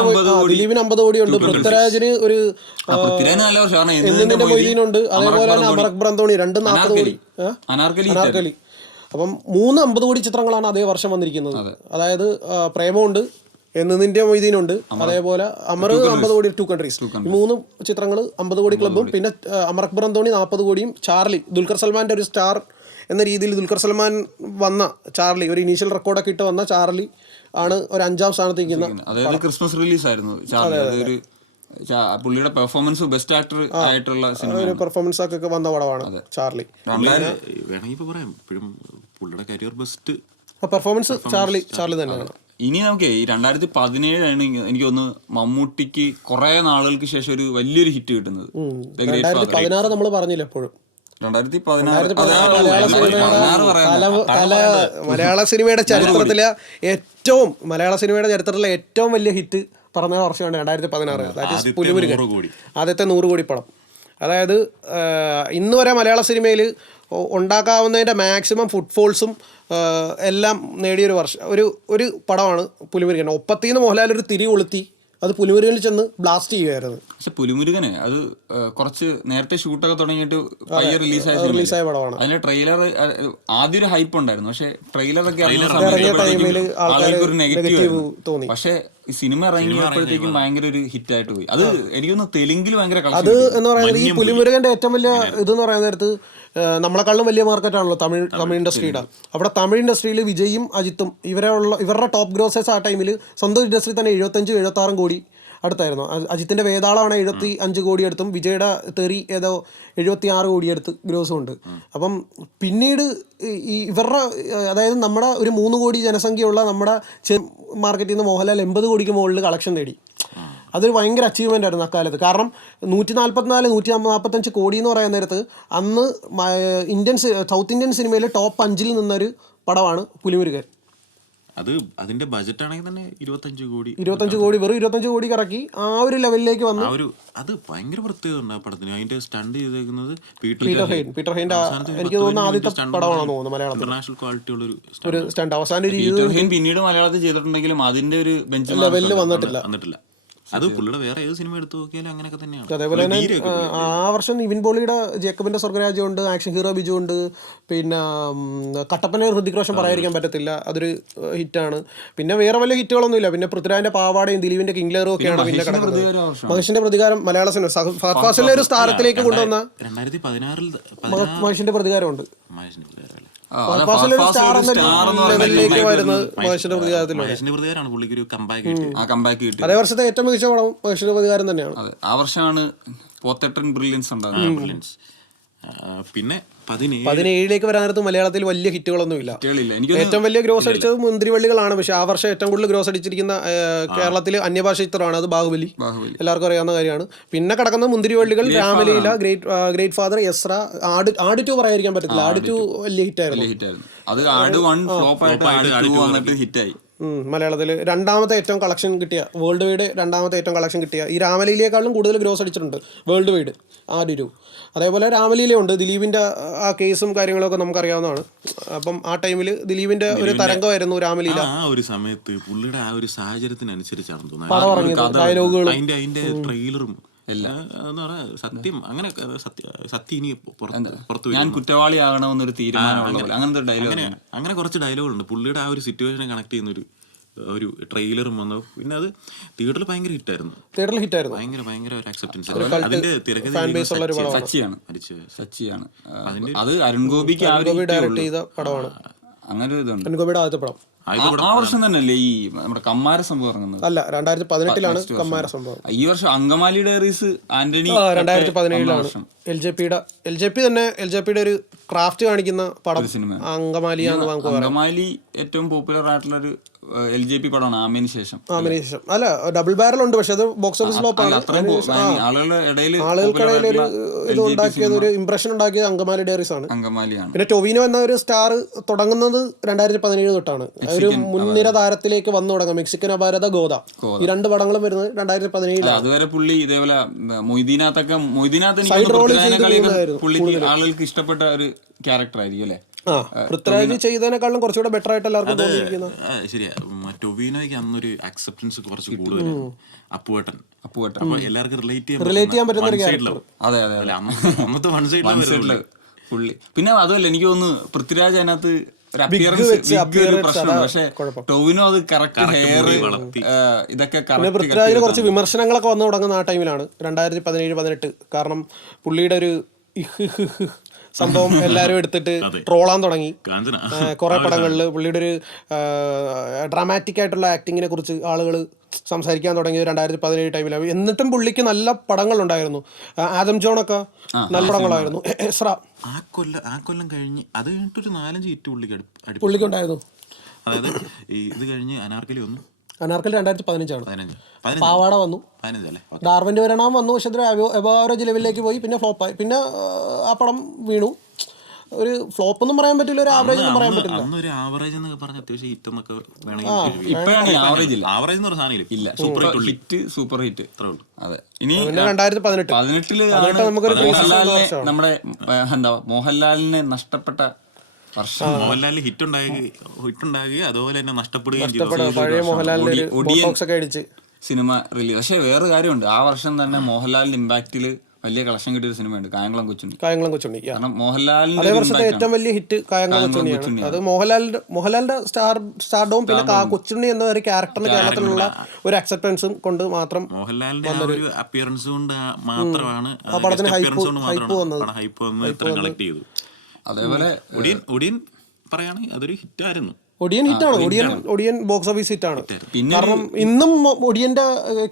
50 കോടി ഉണ്ട്, പൃഥ്വിരാജിന് ഒരു എന്നിന്റെ മൊയ്തീനുണ്ട്, അതേപോലെ തന്നെ അമറക് ബ്രന്തോണി 240 കോടി. അനാർക്കലി. അപ്പം 3 50 കോടി ചിത്രങ്ങളാണ് അതേ വർഷം വന്നിരിക്കുന്നത്. അതായത് പ്രേമമുണ്ട്, എന്നിന്റെ മൊയ്തീനുണ്ട്, അതേപോലെ അമർ 50 കോടി 2 കൺട്രീസ്. ഈ 3 ചിത്രങ്ങൾ 50 കോടി ക്ലബും. പിന്നെ അമറക് ബ്രന്തോണി 40 കോടിയും. ചാർലി, ദുൽഖർ സൽമാന്റെ ഒരു സ്റ്റാർ എന്ന രീതിയിൽ ദുൽഖർ സൽമാൻ വന്ന ചാർലി, ഒരു ഇനീഷ്യൽ റെക്കോർഡൊക്കെ ഇട്ട് വന്ന ചാർലി ആണ് ഒരു 5ാം സ്ഥാനത്ത് നിൽക്കുന്നത്. അതായത് ക്രിസ്മസ് റിലീസ് ആയിരുന്നു ചാർലി. പുള്ളിയുടെ പെർഫോമൻസ് ബെസ്റ്റ് ആക്ടർ ആയിട്ടുള്ള ഒരു പെർഫോമൻസ് ഒക്കെ വന്ന പടമാണ് ചാർലി. വേണമെങ്കിൽ പറയാം ഇപ്പോഴും പുള്ളിയുടെ കരിയർ ബെസ്റ്റ് പെർഫോമൻസ് ചാർലി തന്നെയാണ്. ഇനി നമുക്ക് ഈ 2017 ആണ് എനിക്ക് തോന്നുന്നു മമ്മൂട്ടിക്ക് കുറെ നാളുകൾക്ക് ശേഷം ഒരു വലിയൊരു ഹിറ്റ് കിട്ടുന്നത്. 2016 നമ്മൾ പറഞ്ഞില്ല എപ്പോഴും. 2016 മലയാള സിനിമയുടെ ചരിത്രത്തിലെ ഏറ്റവും വലിയ ഹിറ്റ് പറഞ്ഞ വർഷമാണ് 2016. ദാറ്റ് ഈസ് പുലിമുരുകൻ, ആദ്യത്തെ 100 കോടി പടം. അതായത് ഇന്ന് വരെ മലയാള സിനിമയിൽ ഉണ്ടാക്കാവുന്നതിൻ്റെ മാക്സിമം ഫുട്ഫോൾസും എല്ലാം നേടിയൊരു ഒരു പടമാണ് പുലിമുരുകൻ. ഒപ്പത്തിന്ന് മോഹൻലാൽ ഒരു തിരി കൊളുത്തി അത് പുലിമുരുകനിൽ ചെന്ന് ബ്ലാസ്റ്റ് ചെയ്യുമായിരുന്നു. പക്ഷെ പുലിമുരുകനെ അത് കുറച്ച് നേരത്തെ ഷൂട്ടൊക്കെ തുടങ്ങിയിട്ട് പയ്യെ റിലീസായ പടമാണ്. അതിന്റെ ട്രെയിലർ ആദ്യം ഒരു ഹൈപ്പ് ഉണ്ടായിരുന്നു, പക്ഷെ ട്രെയിലറൊക്കെ ആളുകൾക്ക് ഒരു നെഗറ്റീവ് തോന്നി. പക്ഷെ ഈ സിനിമ ഇറങ്ങിയപ്പോഴത്തേക്കും ഭയങ്കര ഒരു ഹിറ്റ് ആയിട്ട് പോയി. അത് എനിക്കൊന്ന് തെലുങ്കിൽ ഭയങ്കര അത് എന്ന് പറയുന്നത് ഈ പുലിമുരുകന്റെ ഏറ്റവും വലിയ ഇതെന്ന് പറയുന്ന നേരത്ത് നമ്മളെക്കാളും വലിയ മാർക്കറ്റാണല്ലോ തമിഴ് ഇൻഡസ്ട്രിയുടെ. അവിടെ തമിഴ് ഇൻഡസ്ട്രിയിൽ വിജയും അജിത്തും ഇവരുടെ ടോപ്പ് ഗ്രോസേഴ്സ് ആ ടൈമിൽ സ്വന്തം ഇൻഡസ്ട്രി തന്നെ 75-76 കോടി അടുത്തായിരുന്നു. അജിത്തിൻ്റെ വേതാളമാണ് 75 കോടി അടുത്തും, വിജയുടെ തെറി ഏതോ 76 കോടി അടുത്ത് ഗ്രോസും ഉണ്ട്. അപ്പം പിന്നീട് ഈ ഇവരുടെ അതായത് നമ്മുടെ ഒരു 3 കോടി ജനസംഖ്യയുള്ള നമ്മുടെ മാർക്കറ്റിൽ നിന്ന് മോഹൻലാൽ 80 കോടിക്ക് മുകളിൽ കളക്ഷൻ നേടി. അതൊരു ഭയങ്കര അച്ചീവ്മെൻ്റ് ആയിരുന്നു അക്കാലത്ത്. കാരണം 144-145 കോടി എന്ന് പറയുന്ന നേരത്ത് അന്ന് സൗത്ത് ഇന്ത്യൻ സിനിമയിലെ ടോപ്പ് 5-ൽ നിന്നൊരു പടമാണ് പുലിമുരുകൻ. അത് അതിന്റെ ബജറ്റ് ആണെങ്കിൽ തന്നെ 25 കോടി വെറും 25 കോടി ഇറക്കി ആ ഒരു ലെവലിലേക്ക് വന്നു. അത് ഭയങ്കര പ്രത്യേകത ഉണ്ട് ആ പടത്തിന്. അതിന്റെ സ്റ്റണ്ട് ചെയ്തേക്കുന്നത് പീറ്റർ ഹെയിൻ്റെ എനിക്ക് തോന്നുന്നു ആദ്യത്തെ പടമാണെന്ന് തോന്നുന്നു മലയാളത്തിൽ. ഇന്റർനാഷണൽ ക്വാളിറ്റി ഉള്ള ഒരു സ്റ്റണ്ട് അവസാനം പിന്നീട് മലയാളത്തിൽ ചെയ്തിട്ടുണ്ടെങ്കിലും അതിന്റെ ഒരു ബെഞ്ച് ലെവലിൽ വന്നിട്ടില്ല. അത് പുള്ളിയുടെ വേറെ ഏത് സിനിമ എടുത്തു നോക്കിയാലും അങ്ങനെയൊക്കെ തന്നെയാണ്. അതേപോലെ തന്നെ ആ വർഷം നിവിൻ പോളിയുടെ ജേക്കബിന്റെ സ്വർഗരാജ്യം ഉണ്ട്, ആക്ഷൻ ഹീറോ ബിജു ഉണ്ട്, പിന്നെ കട്ടപ്പന ഹൃതിക് റോഷൻ പറയാതിരിക്കാൻ പറ്റത്തില്ല, അതൊരു ഹിറ്റാണ്. പിന്നെ വേറെ വലിയ ഹിറ്റുകളൊന്നും ഇല്ല. പിന്നെ പൃഥ്വിരാജിന്റെ പാവാടയും ദിലീപിന്റെ കിങ്ലറും ഒക്കെയാണ് പിന്നെ കിടക്കുന്നത്. മഹേഷിന്റെ പ്രതികാരം മലയാള സിനിമ ഫാസിലെ ഒരു സ്ഥാനത്തിലേക്ക് കൊണ്ടുവന്ന 2016 മഹേഷിന്റെ പ്രതികാരമുണ്ട്. അതേ വർഷത്തെ ഏറ്റവും മികച്ച പടം മഹേഷിന്റെ പ്രതികാരം തന്നെയാണ്. ആ വർഷമാണ് പോത്തട്ടൻ ബ്രില്യൻസ് ഉണ്ടാകുന്നത്. പിന്നെ 17 വരാനത്ത് മലയാളത്തിൽ വലിയ ഹിറ്റുകളൊന്നും ഇല്ല. ഏറ്റവും വലിയ ഗ്രോസ് അടിച്ചത് മുന്തിരിവള്ളികളാണ്. പക്ഷെ ആ വർഷം ഏറ്റവും കൂടുതൽ ഗ്രോസ് അടിച്ചിരിക്കുന്ന കേരളത്തിൽ അന്യഭാഷ ചിത്രമാണ്, അത് ബാഹുബലി. എല്ലാവർക്കും അറിയാവുന്ന കാര്യമാണ്. പിന്നെ കിടക്കുന്ന മുന്തിരിവള്ളികൾ, രാമലീല, ഗ്രേറ്റ് ഫാദർ, എസ്ര, ആട് 2 പറയാതിരിക്കാൻ പറ്റത്തില്ല. ആട് 2 വലിയ ഹിറ്റായിരുന്നു. മലയാളത്തിൽ രണ്ടാമത്തെ ഏറ്റവും കളക്ഷൻ കിട്ടിയ, വേൾഡ് വൈഡ് രണ്ടാമത്തെ ഏറ്റവും കളക്ഷൻ കിട്ടിയ, ഈ രാമലീലയെക്കാളും കൂടുതൽ ഗ്രോസ് അടിച്ചിട്ടുണ്ട് വേൾഡ് വൈഡ് ആട് 2. അതേപോലെ രാമലീലയുണ്ട്. ദിലീപിൻ്റെ ആ കേസും കാര്യങ്ങളൊക്കെ നമുക്കറിയാവുന്നതാണ്. അപ്പം ആ ടൈമിൽ ദിലീപിൻ്റെ ഒരു തരംഗമായിരുന്നു രാമലീല. ആ ഒരു സമയത്ത് പുള്ളിയുടെ ആ ഒരു സാഹചര്യത്തിനനുസരിച്ചാണ് തോന്നുന്നത് ഡയലോഗുകളും അതിന്റെ ട്രെയിലറും എല്ലാം എന്ന് പറയാ സത്യം. അങ്ങനെ സത്യം ഇനി പുറത്തു ഞാൻ കുറ്റവാളിയാകണമെന്നൊരു തീരുമാനമുള്ള അങ്ങനത്തെ ഡയലോഗ്, അങ്ങനെ കുറച്ച് ഡയലോഗുകളുണ്ട്. പുള്ളിയുടെ ആ ഒരു സിറ്റുവേഷനെ കണക്ട് ചെയ്യുന്ന ഒരു ട്രെയിലറും വന്നു. പിന്നെ അത് തിയേറ്ററിൽ ഭയങ്കര ഹിറ്റായിരുന്നു. ഭയങ്കര ഒരു അക്സെപ്റ്റൻസ്. അതിന്റെ സച്ചിയാണ്. അത് അരുൺ ഗോപിക്ക് ഡയറക്ട് ചെയ്ത പടമാണ്. അങ്ങനെ ഒരു ഇതുണ്ട്. അരുൺ ഗോപിയുടെ ആദ്യത്തെ പടം ആ വർഷം തന്നെയല്ലേ ഈ നമ്മുടെ കമ്മാര സംഭവം ഇറങ്ങുന്നത്? അല്ല, 2018 കമ്മാര സംഭവം. ഈ വർഷം Angamaly diaries Antony 2017 L J പിയുടെ ഒരു ക്രാഫ്റ്റ് കാണിക്കുന്ന പടം അങ്കമാലിയാന്ന് നമുക്ക് പറയാം. അങ്കമാലി ഏറ്റവും പോപ്പുലർ ആയിട്ടുള്ള ഒരു LJP പടമാണ് ആമേന് ശേഷം. അല്ല, ഡബിൾ ബാരൽ ഉണ്ട്, പക്ഷെ അത് ബോക്സ് ഓഫീസ് ഫ്ലോപ്പാണ്. ആളുകൾക്കിടയിൽ ഒരു ഇത് ഉണ്ടാക്കിയത്, ഒരു ഇംപ്രഷൻ ഉണ്ടാക്കിയത് അങ്കമാലി ഡയറീസ് ആണ്. പിന്നെ ടൊവിനോ എന്ന ഒരു സ്റ്റാർ തുടങ്ങുന്നത് 2017 തൊട്ടാണ്. ഒരു മുൻനിര താരത്തിലേക്ക് വന്നു തുടങ്ങും. മെക്സിക്കൻ അപാരത ഗോദ, ഈ 2 പടങ്ങളും വരുന്നത് 2017. അതുവരെ പുള്ളി ഇതേപോലെ മൊയ്തീനാത്തൊക്കെ ആളുകൾക്ക് ഇഷ്ടപ്പെട്ട ഒരു ക്യാരക്ടർ ആയിരിക്കും അല്ലേ? പൃഥ്വിരാജ് ചെയ്തതിനേക്കാളും കുറച്ചുകൂടെ ബെറ്റർ ആയിട്ട് എല്ലാവർക്കും തോന്നിയിരിക്കുന്നത്. ശരിയാ, ടൊവിനോയ്ക്ക് അന്നൊരു അക്സെപ്റ്റൻസ് കുറച്ച് കൂടുതലാണ്. അപ്പുവേട്ടൻ അപ്പൊ എല്ലാവർക്കും റിലേറ്റ് ചെയ്യാൻ പറ്റുന്ന ഒരു ക്യാരക്ടർ. അതെ അന്നത്തെ വൺ സൈഡില് പുള്ളി. പിന്നെ അതുമല്ല, എനിക്ക് തോന്നുന്നു പൃഥ്വിരാജ് അതിനകത്ത് പക്ഷെ ടൊവിനോ അത് കറക്റ്റ് ഹെയർ ഇതൊക്കെ. പൃഥ്വിരാജിന് കുറച്ച് വിമർശനങ്ങളൊക്കെ വന്നു തുടങ്ങുന്ന ആ ടൈമിലാണ് 2017-18. കാരണം പുള്ളിയുടെ ഒരു സംഭവം എല്ലാവരും എടുത്തിട്ട് ട്രോളാൻ തുടങ്ങി. കുറെ പടങ്ങളിൽ പുള്ളിയുടെ ഒരു ഡ്രാമാറ്റിക് ആയിട്ടുള്ള ആക്ടിങ്ങിനെ കുറിച്ച് ആളുകൾ സംസാരിക്കാൻ തുടങ്ങിയത് 2017 ടൈമിലാണ്. എന്നിട്ടും പുള്ളിക്ക് നല്ല പടങ്ങളുണ്ടായിരുന്നു. ആദം ജോണൊക്കെ നല്ല പടങ്ങളായിരുന്നു. ആ കൊല്ലം കഴിഞ്ഞ് അത് കഴിഞ്ഞിട്ടൊരു 4-5 ഹിറ്റ് പുള്ളിക്ക് ഉണ്ടായിരുന്നു. അതായത് ഇത് കഴിഞ്ഞ് അനാർക്കലി 2015 പാവാട വന്നു, ഡാർവിന്റെ വരണം വന്നു, പക്ഷെ എവറേജ് ലെവലിലേക്ക് പോയി, പിന്നെ ഫ്ലോപ്പായി. പിന്നെ ആ പടം വീണു. ഒരു ഫ്ലോപ്പ് ഒന്നും പറയാൻ പറ്റില്ല, ഒരു ആവറേജ് ഒന്നും പറയാൻ പറ്റില്ല. Super hit. അതെ. ഇനി 2018 നമുക്കൊരു നമ്മുടെ എന്താ മോഹൻലാലിന് നഷ്ടപ്പെട്ട മോഹൻലാലിന് ഹിറ്റ് ഉണ്ടാകുക അതുപോലെ തന്നെ നഷ്ടപ്പെടുകയും പഴയ മോഹൻലാലിന്റെ സിനിമ റിലീസ്. പക്ഷെ വേറെ കാര്യമുണ്ട്, ആ വർഷം തന്നെ മോഹൻലാലിന്റെ ഇമ്പാക്റ്റില് വലിയ കളക്ഷൻ കിട്ടിയൊരു സിനിമയുണ്ട്, കായംകുളം കൊച്ചുണ്ണി. കാരണം മോഹൻലാലിന്റെ ഏറ്റവും വലിയ ഹിറ്റ് കായംകുളം കൊച്ചുണ്ണിയാണ്. അത് മോഹൻലാലിന്റെ സ്റ്റാർഡവും പിന്നെ കൊച്ചുണ്ണി എന്ന ഒരു ക്യാരക്ടറിന് കേരളത്തിലുള്ള ഒരു അക്സെപ്റ്റൻസും കൊണ്ട് മാത്രം മോഹൻലാലിന്റെ അപ്പിയറൻസ് കൊണ്ട് മാത്രമാണ് ആ പടത്തിന് ഹൈപ്പ് വന്നത്. അതേപോലെ ഒടിയൻ പറയുകയാണെങ്കിൽ അതൊരു ഹിറ്റായിരുന്നു. ഒടിയൻ ഹിറ്റാണ്. ഒടിയൻ ബോക്സ് ഓഫീസ് ഹിറ്റാണ്. കാരണം ഇന്നും ഒടിയന്റെ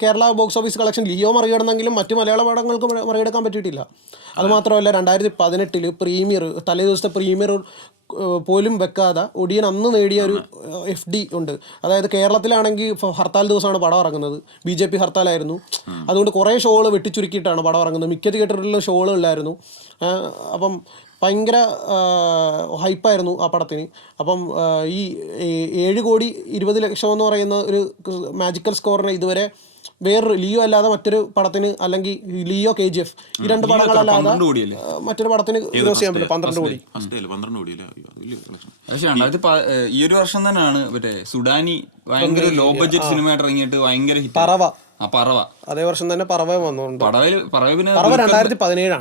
Kerala box office collection Leo മറികടന്നെങ്കിലും മറ്റു മലയാള പടങ്ങൾക്ക് മറികടക്കാൻ പറ്റിയിട്ടില്ല. അതുമാത്രമല്ല 2018 പ്രീമിയർ, തലേ ദിവസത്തെ പ്രീമിയർ പോലും വെക്കാതെ ഒടിയൻ അന്ന് നേടിയ ഒരു FD ഉണ്ട്. അതായത് കേരളത്തിലാണെങ്കിൽ ഹർത്താൽ ദിവസമാണ് പടം ഇറങ്ങുന്നത്. BJP ഹർത്താലായിരുന്നു. അതുകൊണ്ട് കുറേ ഷോകൾ വെട്ടിച്ചുരുക്കിയിട്ടാണ് പടം ഇറങ്ങുന്നത്. മിക്ക തിയേറ്ററിലുള്ള ഷോകളില്ലായിരുന്നു. അപ്പം ഭയങ്കര ഹൈപ്പായിരുന്നു ആ പടത്തിന്. അപ്പം ഈ 7,20,00,000 എന്ന് പറയുന്ന ഒരു മാജിക്കൽ സ്കോറിനെ ഇതുവരെ വേറൊരു ലിയോ അല്ലാതെ മറ്റൊരു പടത്തിന്, അല്ലെങ്കിൽ ലിയോ KGF, ഈ 2 പടങ്ങളല്ലാതെ മറ്റൊരു പടത്തിന് ക്രോസ് ചെയ്യാൻ പറ്റില്ല. 12 കോടി. ഈ ഒരു വർഷം തന്നെയാണ് മറ്റേ സുഡാനി ഭയങ്കര ലോ ബഡ്ജറ്റ് സിനിമയായിട്ട് ഇറങ്ങിയിട്ട് ഭയങ്കര ഹിറ്റ്. പറവ അതേ വർഷം തന്നെ പറവ വന്നുണ്ട്. പറവ 2017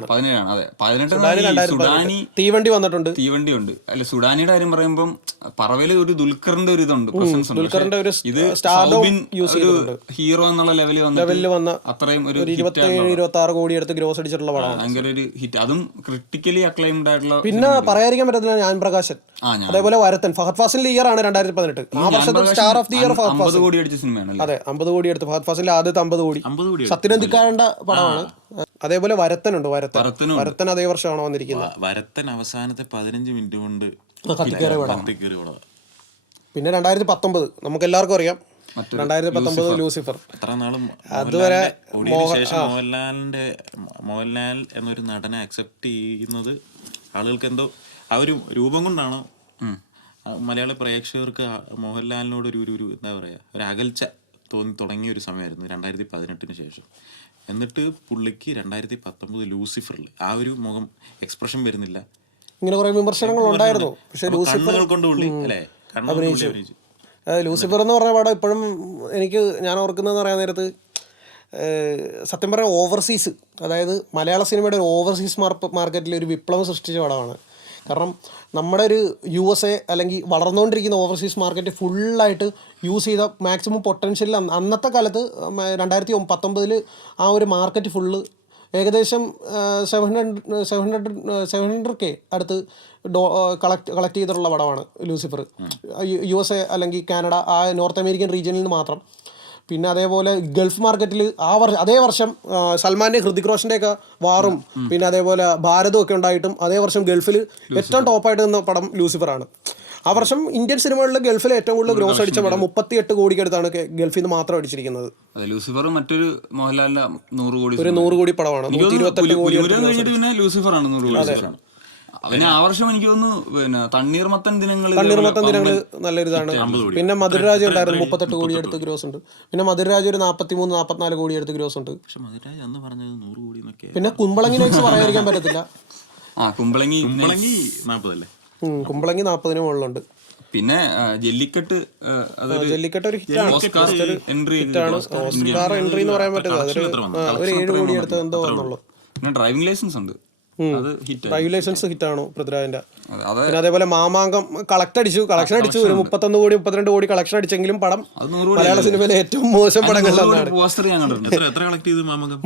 അതെ. 18 സുഡാനി തീവണ്ടി വന്നിട്ടുണ്ട്. തീവണ്ടി ഉണ്ട്. അല്ല, സുഡാനിയുടെ കാര്യം പറയുമ്പം പറവയില് ഒരു ദുൽഖറിന്റെ ഒരു ഇതുണ്ട്, പ്രസൻസ് ഉണ്ട്. ഇത് ഹീറോ എന്നുള്ള ലെവലിൽ വന്ന അത്രയും ഒരു 27-26 കോടി എടുത്ത് ഗ്രോസ് അടിച്ചിട്ടുള്ള പടമാണ്. ഭയങ്കര ഒരു ഹിറ്റ്. അതും ക്രിട്ടിക്കലി അക്ലൈംഡ് ആയിട്ടുള്ള. പിന്നെ പറയാതിരിക്കാൻ പറ്റത്തില്ല ഞാൻ പ്രകാശൻ, അതേപോലെ വരത്തൻ. ഫഹദ് ഫാസിലിന്റെ ഇയർ ആണ് 2018. ആ വർഷത്തെ star of the year Fahadh Faasil. 50 കോടി അടിച്ച സിനിമയാണ്. അതെ, 50 കോടി എടുത്ത് ഫഹദ് ഫാസിലിന്റെ ആദ്യത്തെ 50 കോടി. സത്യനന്ദിക്കാരന്റെ പടമാണ്. അതേപോലെ വരത്തനുണ്ട്. വരത്തൻ അതേ വർഷമാണ് വന്നിരിക്കുന്നത്. വരത്തൻ അവസാനത്തെ 15 മിനിറ്റ് കൊണ്ട് കത്തിക്കേറിയ പടം. പിന്നെ 2019 നമുക്ക് എല്ലാവർക്കും അറിയാം, 2019 ലൂസിഫർ. അതുവരെ മോഹൻലാൽ എന്നൊരു നടനെ അക്സെപ്റ്റ് ചെയ്യുന്നത് ആളുകൾക്ക് എന്തോ ആ ഒരു രൂപം കൊണ്ടാണോ മലയാള പ്രേക്ഷകർക്ക് മോഹൻലാലിനോട് ഒരു എന്താ പറയുക, ഒരു അകൽച്ച തോന്നി തുടങ്ങിയ ഒരു സമയമായിരുന്നു 2018 ശേഷം. എന്നിട്ട് പുള്ളിക്ക് 2019 ലൂസിഫറിൽ ആ ഒരു മുഖം എക്സ്പ്രഷൻ വരുന്നില്ല. ഇങ്ങനെ കുറെ വിമർശനങ്ങൾ ഉണ്ടായിരുന്നു. പക്ഷേ ലൂസിഫർ കൊണ്ട് പുള്ളി അല്ലേ അഭിനയിച്ചു. ലൂസിഫർ എന്ന് പറഞ്ഞ പടം ഇപ്പോഴും ഞാൻ ഓർക്കുന്നതെന്ന് പറയാൻ നേരത്ത്, സത്യം പറയാൻ ഓവർസീസ്, അതായത് മലയാള സിനിമയുടെ ഒരു ഓവർസീസ് മാർക്കറ്റിൽ ഒരു വിപ്ലവം സൃഷ്ടിച്ച പടമാണ്. കാരണം നമ്മുടെ ഒരു USA അല്ലെങ്കിൽ വളർന്നുകൊണ്ടിരിക്കുന്ന ഓവർസീസ് മാർക്കറ്റ് ഫുള്ളായിട്ട് യൂസ് ചെയ്ത മാക്സിമം പൊട്ടൻഷ്യലിൽ അന്നത്തെ കാലത്ത് 2019 ആ ഒരു മാർക്കറ്റ് ഫുള്ള് ഏകദേശം 700K അടുത്ത് കളക്ട് ചെയ്തിട്ടുള്ള പടമാണ് ലൂസിഫർ. USA അല്ലെങ്കിൽ കാനഡ, ആ നോർത്ത് അമേരിക്കൻ റീജിയനിൽ നിന്ന് മാത്രം. പിന്നെ അതേപോലെ ഗൾഫ് മാർക്കറ്റിൽ അതേ വർഷം സൽമാൻ്റെ ഹൃതിക് റോഷൻ്റെയൊക്കെ വാറും പിന്നെ അതേപോലെ ഭാരതവും ഒക്കെ ഉണ്ടായിട്ടും അതേ വർഷം ഗൾഫിൽ ഏറ്റവും ടോപ്പായിട്ട് നിന്ന പടം ലൂസിഫറാണ്. ആ വർഷം ഇന്ത്യൻ സിനിമകളിൽ ഗൾഫിൽ ഏറ്റവും കൂടുതൽ ഗ്രോസ് അടിച്ച പടം 38 കോടിക്ക് അടുത്താണ് ഗൾഫിൽ നിന്ന് മാത്രം അടിച്ചിരിക്കുന്നത്. ലൂസിഫർ മറ്റൊരു മോഹൻലാലിന്റെ 100 കോടി ഒരു 100 കോടി പടമാണ്. 128 കോടി കഴിഞ്ഞിട്ട് പിന്നെ ലൂസിഫർ ആണ് 100 കോടി. പിന്നെ ആ വർഷം എനിക്ക് തോന്നുന്നു പിന്നെ തണ്ണീർമത്തൻ ദിനങ്ങൾ നല്ലൊരിതാണ്. പിന്നെ മധുരരാജ് ഉണ്ടായിരുന്നു 38 കോടി അടുത്ത് ഗ്രോസ് ഉണ്ട്. പിന്നെ മധുരരാജ് ഒരു 43-44 കോടി അടുത്ത് ഗ്രോസ് ഉണ്ട്. പിന്നെ കുമ്പളങ്ങിനെ വെച്ച് പറയാതിരിക്കാൻ പറ്റത്തില്ല. കുമ്പളങ്ങി 40 അല്ലേ? കുമ്പളങ്ങി 40 മുകളിലുണ്ട്. പിന്നെ ജല്ലിക്കെട്ട് ഒരു ഹിറ്റാണ്. ഓസ്കാർ എൻട്രി എന്ന് പറയാൻ പറ്റില്ല. ഒരു 7 കോടി അടുത്ത് എന്തോ വന്നുള്ളൂ. പിന്നെ ഡ്രൈവിംഗ് ലൈസൻസ് ഉണ്ട്, ഡ്രൈവിംഗ് ലൈസൻസ് ഹിറ്റാണ് പൃഥ്വിരാജിന്റെ. പിന്നെ അതേപോലെ മാമാങ്കം കളക്ഷൻ അടിച്ചു ഒരു 31 കോടി 32 കോടി കളക്ഷൻ അടിച്ചെങ്കിലും പടം മലയാള സിനിമയിലെ ഏറ്റവും മോശം പടങ്ങളിലൊന്നാണ്.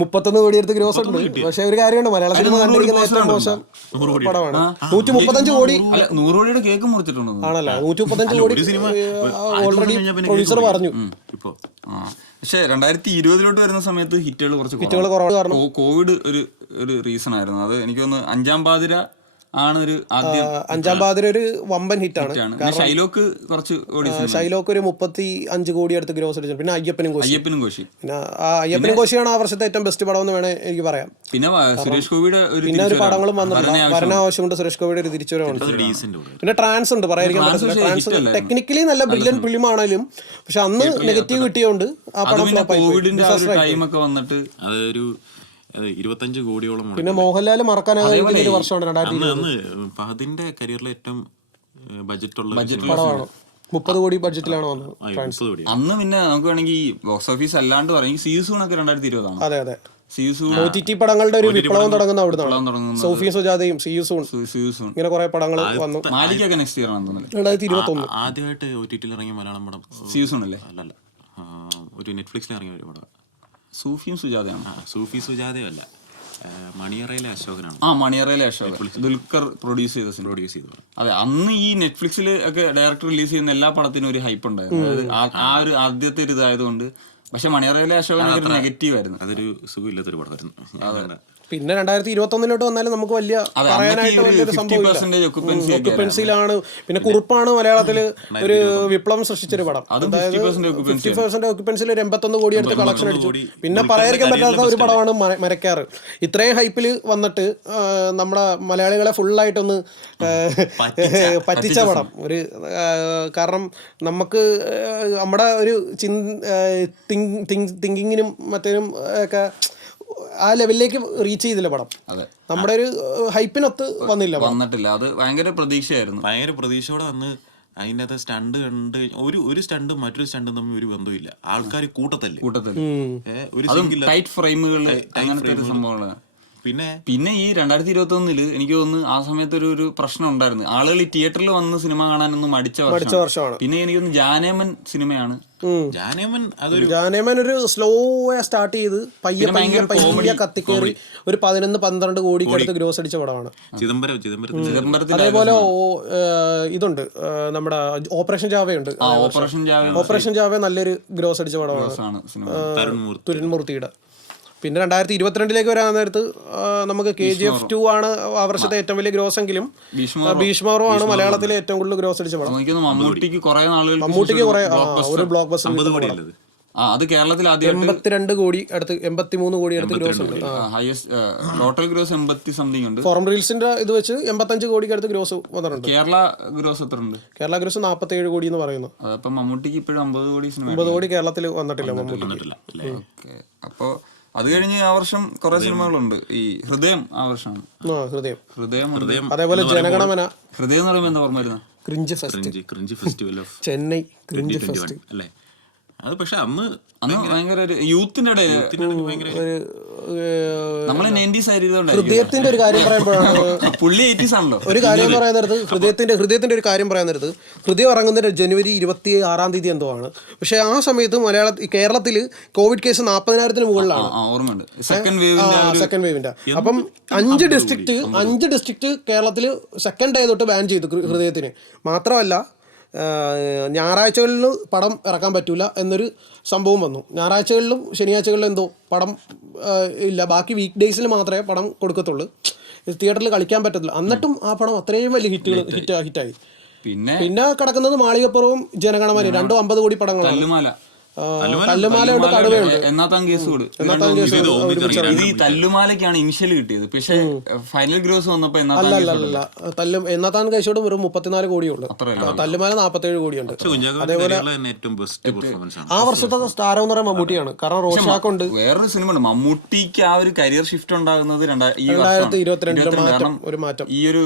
31 കോടി അടുത്ത് ഗ്രോസ് ഉണ്ട്. പക്ഷെ ഒരു കാര്യമുണ്ട്, മലയാള സിനിമ കണ്ടിരിക്കുന്ന ഏറ്റവും മോശം പടമാണ്. 135 കോടി 100 കോടിയുടെ കേക്ക് മുറിച്ചിട്ടുണ്ടോ? ആണല്ലോ, 135 കോടി ഓൾറെഡി പ്രൊഡ്യൂസർ പറഞ്ഞു. പക്ഷെ 2020 വരുന്ന സമയത്ത് ഹിറ്റുകൾ കുറവാണ്. കാരണം കോവിഡ് ഒരു റീസൺ ആയിരുന്നു. അത് എനിക്ക് തോന്നുന്നു അഞ്ചാം പാതിര ആണ് ഒരു ആദ്യം. അഞ്ചാം പാതിര ഒരു വമ്പൻ ഹിറ്റാണ്. ഷൈലോക്ക് കുറച്ച് ഷൈലോക്ക് ഒരു 35 കോടി അടുത്ത് ഗ്രോസ് അടിച്ചു. പിന്നെ അയ്യപ്പനും കോശി. പിന്നെ അയ്യപ്പനും കോശിയാണ് ആ വർഷത്തെ ഏറ്റവും ബെസ്റ്റ് പടം എന്ന് വേണേ എനിക്ക് പറയാം. പിന്നെ സുരേഷ് ഗോപിയുടെ പിന്നെ ഒരു പടങ്ങളും വന്നിട്ടുണ്ട്. വരണാവശ്യമുണ്ട്, സുരേഷ് ഗോപിയുടെ ഒരു തിരിച്ചുവരവുണ്ട്. പിന്നെ ട്രാൻസ് ഉണ്ട്, പറയാതിരിക്കാൻ പറ്റില്ല. ട്രാൻസ് ടെക്നിക്കലി നല്ല ബ്രില്യൻ ഫിലിം ആണെങ്കിലും പക്ഷെ അന്ന് നെഗറ്റീവ് കിട്ടിയോണ്ട് ആ പടം ഫ്ലോപ്പ് ആയി. $25 കോടിയോളം. പിന്നെ മോഹൻലാൽ മറക്കാനാകുന്ന ഒരു വർഷമാണ് 2020. ഫഹദിന്റെ കരിയറിലെ ഏറ്റവും ബജറ്റുള്ള പടമാണ്. 30 കോടി ബഡ്ജറ്റിലാണ് വന്നത്. അന്ന് പിന്നെ നമുക്ക് വേണമെങ്കിൽ ബോക്സ് ഓഫീസ് അല്ലാണ്ട് പറയും സീസൂണൊക്കെ 2020 ആണ്. അതെ OTT പടങ്ങളുടെ ഒരു വിപ്ലവം തുടങ്ങുന്ന അവിടുന്ന്. സോഫിയും സുജാതയും സീസൂൺ ഇങ്ങനെ കുറെ പടങ്ങൾ വന്നു. മാലിക്കൊക്കെ നെക്സ്റ്റ് ഇയർ ആണ് 2021 ആദ്യമായിട്ട് OTT ൽ മലയാളം പടം സീസൂൺ അല്ലേ? അല്ലല്ല, ഒരു നെറ്റ്ഫ്ലിക്സിൽ ഇറങ്ങിയ ഒരു പടം. സൂഫിയും സുജാതയാണ്. സൂഫി സുജാതയല്ല, മണിയറയിലെ അശോകനാണ്. മണിയറയിലെ അശോകൻ ദുൽഖർ പ്രൊഡ്യൂസ് ചെയ്തു. അതെ, അന്ന് ഈ നെറ്റ്ഫ്ലിക്സിൽ ഒക്കെ ഡയറക്ടർ റിലീസ് ചെയ്യുന്ന എല്ലാ പടത്തിനും ഒരു ഹൈപ്പ് ഉണ്ടായിരുന്നു. അതായത് ആ ഒരു ആദ്യത്തെ ഒരു ഇതായതുകൊണ്ട്. പക്ഷെ മണിയറയിലെ അശോകൻ നെഗറ്റീവ് ആയിരുന്നു. അതൊരു സുഖമില്ലാത്തൊരു പടമായിരുന്നു. പിന്നെ 2021 വന്നാലും നമുക്ക് വലിയ പറയാനായിട്ട് വലിയൊരു സംഭവം ഒക്കുപ്പൻസിയിലാണ്. പിന്നെ കുറുപ്പാണ് മലയാളത്തിൽ ഒരു വിപ്ലവം സൃഷ്ടിച്ചൊരു പടം. അതായത് 50% ഒക്കുപ്പൻസിൽ ഒരു 81 കോടി അടുത്ത് കളക്ഷൻ അടിച്ചു. പിന്നെ പറയാതിരിക്കാൻ പറ്റാത്ത ഒരു പടമാണ് മരക്കാറ്. ഇത്രയും ഹൈപ്പിൽ വന്നിട്ട് നമ്മുടെ മലയാളികളെ ഫുള്ളായിട്ടൊന്ന് പറ്റിച്ച പടം. ഒരു കാരണം നമുക്ക് നമ്മുടെ ഒരു തിങ്കിങ്ങിനും മറ്റേനും ഒക്കെ ആ ലെവലിലേക്ക് റീച്ച് ചെയ്തില്ല പടം. നമ്മുടെ ഒരു ഹൈപ്പിനൊത്ത് വന്നിട്ടില്ല. അത് ഭയങ്കര പ്രതീക്ഷയോടെ വന്ന് അതിൻ്റെ അകത്ത് സ്റ്റണ്ട് കണ്ട് ഒരു സ്റ്റണ്ടും മറ്റൊരു സ്റ്റണ്ടും തമ്മിൽ ഒരു ബന്ധമില്ല. ആൾക്കാർ കൂട്ടത്തല്ലേ പിന്നെ ഈ 2021 എനിക്ക് തോന്നുന്നു ആ സമയത്ത് ഒരു പ്രശ്നം ഉണ്ടായിരുന്നു. ആളുകൾ ഈ തിയേറ്ററിൽ വന്ന് സിനിമ കാണാനൊന്നും മടിച്ച വർഷമാണ്. പിന്നെ എനിക്ക് തോന്നുന്നു ജാനേമൻ സിനിമയാണ്. ജാനേമൻ ഒരു സ്ലോ സ്റ്റാർട്ട് ചെയ്ത് പയ്യെ കത്തിക്കേറി ഒരു 11-12 കോടിക്ക് അടുത്ത് ഗ്രോസ് അടിച്ച പടമാണ്. അതേപോലെ ഇതുണ്ട്, നമ്മുടെ ഓപ്പറേഷൻ ജാവയുണ്ട്. ഓപ്പറേഷൻ ജാവ നല്ലൊരു ഗ്രോസ് അടിച്ച പടമാണ് തുരൻമൂർത്തിയുടെ. പിന്നെ 2022 വരാൻ നേരത്ത് നമുക്ക് KGF 2 ആണ് ആ വർഷത്തെ ഏറ്റവും വലിയ ഗ്രോസ് എങ്കിലും ഭീഷ്മറും ആണ് മലയാളത്തിലെ ഏറ്റവും കൂടുതൽ ഗ്രോസ് അടിച്ച പടം. മമ്മൂട്ടിക്ക് ഒരു ബ്ലോക്ക് ബസ്റ്റർ അത് കേരളത്തിൽ 82 കോടി അടുത്ത് 83 കോടി അടുത്ത് ഗ്രോസ് ഉണ്ട്. ടോട്ടൽ ഗ്രോസ് 80 സംതിങ് ഉണ്ട്. ഫോറം റീൽസിന്റെ ഇത് വെച്ച് 85 കോടിക്ക് അടുത്ത് ഗ്രോസ് വന്നിട്ടുണ്ട്. കേരള ഗ്രോസ് എത്ര ഉണ്ട്? കേരള ഗ്രോസ് 47 കോടി എന്ന് പറയുന്നു. അപ്പം മമ്മൂട്ടിക്ക് ഇപ്പോഴും 50 കോടി കേരളത്തിൽ വന്നിട്ടില്ല മമ്മൂട്ടിക്ക്. അപ്പൊ അത് കഴിഞ്ഞ് ആ വർഷം കുറെ സിനിമകളുണ്ട്. ഈ ഹൃദയം ആ വർഷമാണ്. ഹൃദയം അതേപോലെ ജനഗണമന. ഹൃദയം എന്ന് പറയുമ്പോൾ എന്താ ഓർമ്മ വരുന്നത്? Cringe festival of Chennai cringe fest അല്ലേ? അത് പക്ഷെ അന്ന് ഭയങ്കര ഒരു യൂത്തിന്റെ ഇടയിൽ നമ്മളെ 90s ഹൃദയത്തിന്റെ ഒരു കാര്യം പറയുമ്പോഴാണ് പുള്ളി 80s ആണല്ലോ. ഒരു കാര്യം പറയാൻ നേരത്ത് ഹൃദയത്തിന്റെ ഒരു കാര്യം പറയാൻ നേരത്ത് ഹൃദയം ഇറങ്ങുന്നത് ജനുവരി 26 എന്തോ ആണ്. പക്ഷെ ആ സമയത്ത് കേരളത്തിൽ കോവിഡ് കേസ് 40,000 മുകളിലാണ്. ഓർമ്മയുണ്ട് സെക്കൻഡ് വേവിന്റെ. അപ്പം 5 ഡിസ്ട്രിക്ട് കേരളത്തിൽ സെക്കൻഡ് ഡേ തൊട്ട് ബാൻ ചെയ്തു ഹൃദയത്തിന്. മാത്രമല്ല ഞായറാഴ്ചകളിൽ പടം ഇറക്കാൻ പറ്റില്ല എന്നൊരു സംഭവം വന്നു. ഞായറാഴ്ചകളിലും ശനിയാഴ്ചകളിലും എന്തോ പടം ഇല്ല, ബാക്കി വീക്ക് ഡേയ്സിൽ മാത്രമേ പടം കൊടുക്കത്തുള്ളൂ, തിയേറ്ററിൽ കളിക്കാൻ പറ്റത്തില്ല. എന്നിട്ടും ആ പടം അത്രയും വലിയ ഹിറ്റായി. പിന്നെ കിടക്കുന്നത് മാളികപ്പുറവും ജനഗണമനയും, രണ്ടും 50 കോടി പടങ്ങളാണ്. തല്ലുമാലയുണ്ട്, കടുവയുണ്ട്. എന്നാത്താൻ കേസ് ഈ തല്ലുമാലയ്ക്കാണ് ഇനിഷ്യൽ കിട്ടിയത്, പക്ഷേ ഫൈനൽ ഗ്രോസ് വന്നപ്പോ എന്നാത്താൻ കേസോട് വെറും 34 കോടിയുള്ളൂ. തല്ലുമാല 47 കോടിയുണ്ട്. അതേപോലെ ആ വർഷത്തെ താരം എന്ന് പറയുന്നത് മമ്മൂട്ടിയാണ്. കാരണം റോഷാക്കുണ്ട്. വേറൊരു സിനിമ ഉണ്ട് മമ്മൂട്ടിക്ക്, ആ ഒരു കരിയർ ഷിഫ്റ്റ് ഉണ്ടാകുന്നത് 2022 ഒരു മാറ്റം, ഈ ഒരു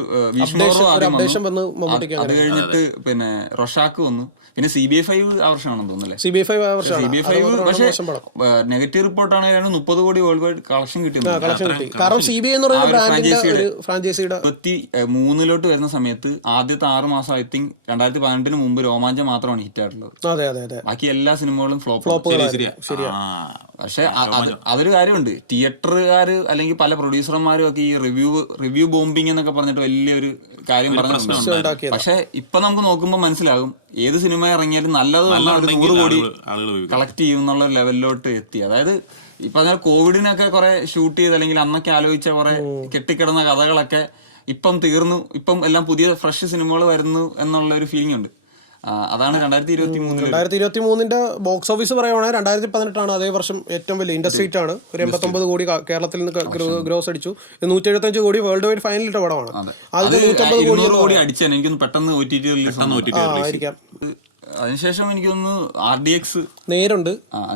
അപ്ഡേഷൻ വന്ന് മമ്മൂട്ടിക്ക്. അത് കഴിഞ്ഞിട്ട് പിന്നെ റൊഷാക്ക് വന്നു, പിന്നെ CBI-5 ആ വർഷമാണെന്ന് തോന്നുന്നല്ലേ. CBI-5 പക്ഷേ നെഗറ്റീവ് റിപ്പോർട്ടാണ് 30 കോടി വേൾഡ് വൈഡ് കളക്ഷൻ കിട്ടിയത്. കാരണം CBI എന്ന് പറയുന്ന ബ്രാൻഡിന്റെ ഒരു ഫ്രാഞ്ചൈസിയുടെ 2023 വരുന്ന സമയത്ത് ആദ്യത്തെ 6 മാസം ഐ തിങ്ക് 2018 മുമ്പ് രോമാഞ്ചം മാത്രമാണ് ഹിറ്റ് ആയിട്ടുള്ളത്. ബാക്കി എല്ലാ സിനിമകളും ഫ്ലോപ്പ്. പക്ഷെ അതൊരു കാര്യമുണ്ട്, തിയേറ്ററുകാർ അല്ലെങ്കിൽ പല പ്രൊഡ്യൂസർമാരും ഒക്കെ ഈ റിവ്യൂ ബോംബിങ് എന്നൊക്കെ പറഞ്ഞിട്ട് വലിയൊരു കാര്യം പറഞ്ഞിട്ടുണ്ട്. പക്ഷെ ഇപ്പൊ നമുക്ക് നോക്കുമ്പോൾ മനസ്സിലാകും ഏത് സിനിമ ഇറങ്ങിയാലും നല്ലത് 100 കോടി കളക്ട് ചെയ്യും എന്നുള്ള ലെവലിലോട്ട് എത്തി. അതായത് ഇപ്പൊ അങ്ങനെ കോവിഡിനൊക്കെ കുറെ ഷൂട്ട് ചെയ്ത് അല്ലെങ്കിൽ അന്നൊക്കെ ആലോചിച്ച കുറെ കെട്ടിക്കിടന്ന കഥകളൊക്കെ ഇപ്പം തീർന്നു, ഇപ്പം എല്ലാം പുതിയ ഫ്രഷ് സിനിമകൾ വരുന്നു എന്നുള്ള ഒരു ഫീലിംഗ് ഉണ്ട്. അതാണ് 2023 ബോക്സ് ഓഫീസ് പറയുവാണെങ്കിൽ 2018 അതേ വർഷം ഏറ്റവും വലിയ ഇൻഡസ്ട്രി ഹിറ്റ് ആണ്. ഒരു 89 കോടി കേരളത്തിൽ നിന്ന് ഗ്രോസ് അടിച്ചു. 175 കോടി വേൾഡ് വൈഡ് ഫൈനൽ ഇട്ട പടമാണ്. ആദ്യത്തെ 150 കോടി അടിച്ചാണ് എനിക്കൊന്ന് പെട്ടെന്ന് ആയിരിക്കാം. അതിനുശേഷം എനിക്കൊന്ന് RDX നേരുണ്ട്,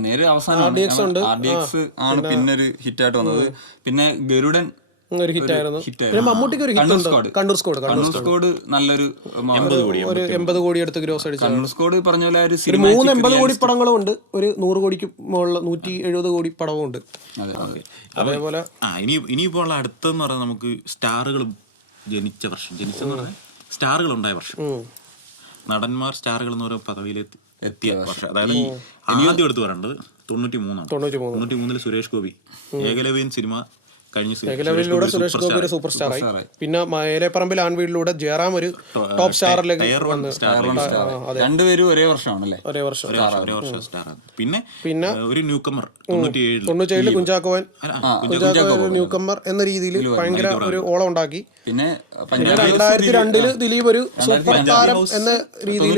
നേര് അവസാനം RDX ആണ് പിന്നെ ഒരു ഹിറ്റായിട്ട് വന്നത്. പിന്നെ ഗരുഡൻ ഒരു ഹിറ്റായിരുന്നു. പിന്നെ മമ്മൂട്ടിക്ക് ഒരു ഹിറ്റ് ഉണ്ട്, കണ്ണൂർ സ്കോഡ് നല്ലൊരു 80 കോടി അടുത്ത് ഗ്രോസ് അടിച്ചു. കണ്ണൂർ സ്കോഡ് പറഞ്ഞ പോലെ ഒരു 380 കോടി പടങ്ങളും ഉണ്ട്, ഒരു 100 കോടിക്ക് മുകളിൽ 170 കോടി പടവും ഉണ്ട്. അതേപോലെ ഇനിയിപ്പോൾ ഉള്ള അടുത്തെന്ന് പറഞ്ഞാൽ നമുക്ക് സ്റ്റാറുകൾ ജനിച്ചെന്ന് പറഞ്ഞാൽ സ്റ്റാറുകൾ ഉണ്ടായ വർഷം, നടന്മാർ സ്റ്റാറുകൾ എന്ന് പറയുന്ന പദവിയിൽ എത്തിയ വർഷം. അതായത് ആദ്യം എടുത്ത് പറയേണ്ടത് 93 സുരേഷ് ഗോപി ഏകലവ്യൻ സിനിമ കഴിഞ്ഞ ഏകലവ്യനിലൂടെ സുരേഷ് ഗോപി ഒരു സൂപ്പർ സ്റ്റാറായി. പിന്നെ മേലെപ്പറമ്പിൽ ആൺവീടിലൂടെ ജയറാം ഒരു ടോപ്പ് സ്റ്റാറിലേക്ക് വന്ന്. രണ്ടുപേരും ഒരേ വർഷമാണല്ലേ, ഒരേ വർഷം. പിന്നെ ഒരു ന്യൂകമർ 97 കുഞ്ചാക്കോവൻ ന്യൂകമർ എന്ന രീതിയിൽ ഭയങ്കര ഒരു ഓളം ഉണ്ടാക്കി. പിന്നെ 2002 ദിലീപ് ഒരു സൂപ്പർ താരം എന്ന രീതിയിൽ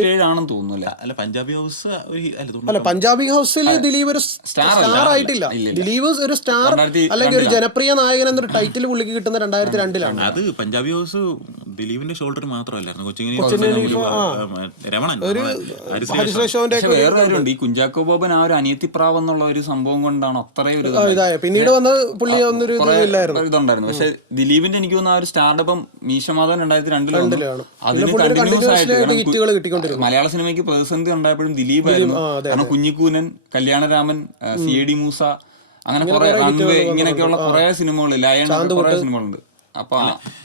പഞ്ചാബി ഹൗസിൽ ദിലീപ് ഒരു സ്റ്റാർ ആയിട്ടില്ല. ദിലീപ് ഒരു സ്റ്റാർ അല്ലെങ്കിൽ ഒരു ജനപ്രിയ നായകൻ എന്നൊരു ടൈറ്റിൽ പുള്ളിക്ക് കിട്ടുന്ന 2002 അത് പഞ്ചാബി ഹൗസ് ദിലീപിന്റെ ഷോൾഡർ മാത്രമല്ലായിരുന്നു, വേറെ ഈ കുഞ്ചാക്കോ ബോബൻ ആ ഒരു അനിയത്തിപ്രാവ് എന്നുള്ള ഒരു സംഭവം കൊണ്ടാണ് അത്രയും ഒരു പിന്നീട് വന്ന് പുള്ളി ഇതുണ്ടായിരുന്നു. പക്ഷെ ദിലീപിന്റെ എനിക്ക് തോന്നുന്ന ആ ഒരു സ്റ്റാർഡപ്പം മീശമാധവൻ 2002 അതിന് കണ്ടിന്യൂസ് ആയിട്ട് മലയാള സിനിമയ്ക്ക് പ്രതിസന്ധി ഉണ്ടായപ്പോഴും ദിലീപായിരുന്നു. കാരണം കുഞ്ഞിക്കൂനൻ, കല്യാണരാമൻ, CID മൂസ, അങ്ങനെ കുറെ റൺവേ ഇങ്ങനെയൊക്കെയുള്ള കുറെ സിനിമകൾ, ലയൺ, കുറെ സിനിമകളുണ്ട്. അപ്പൊ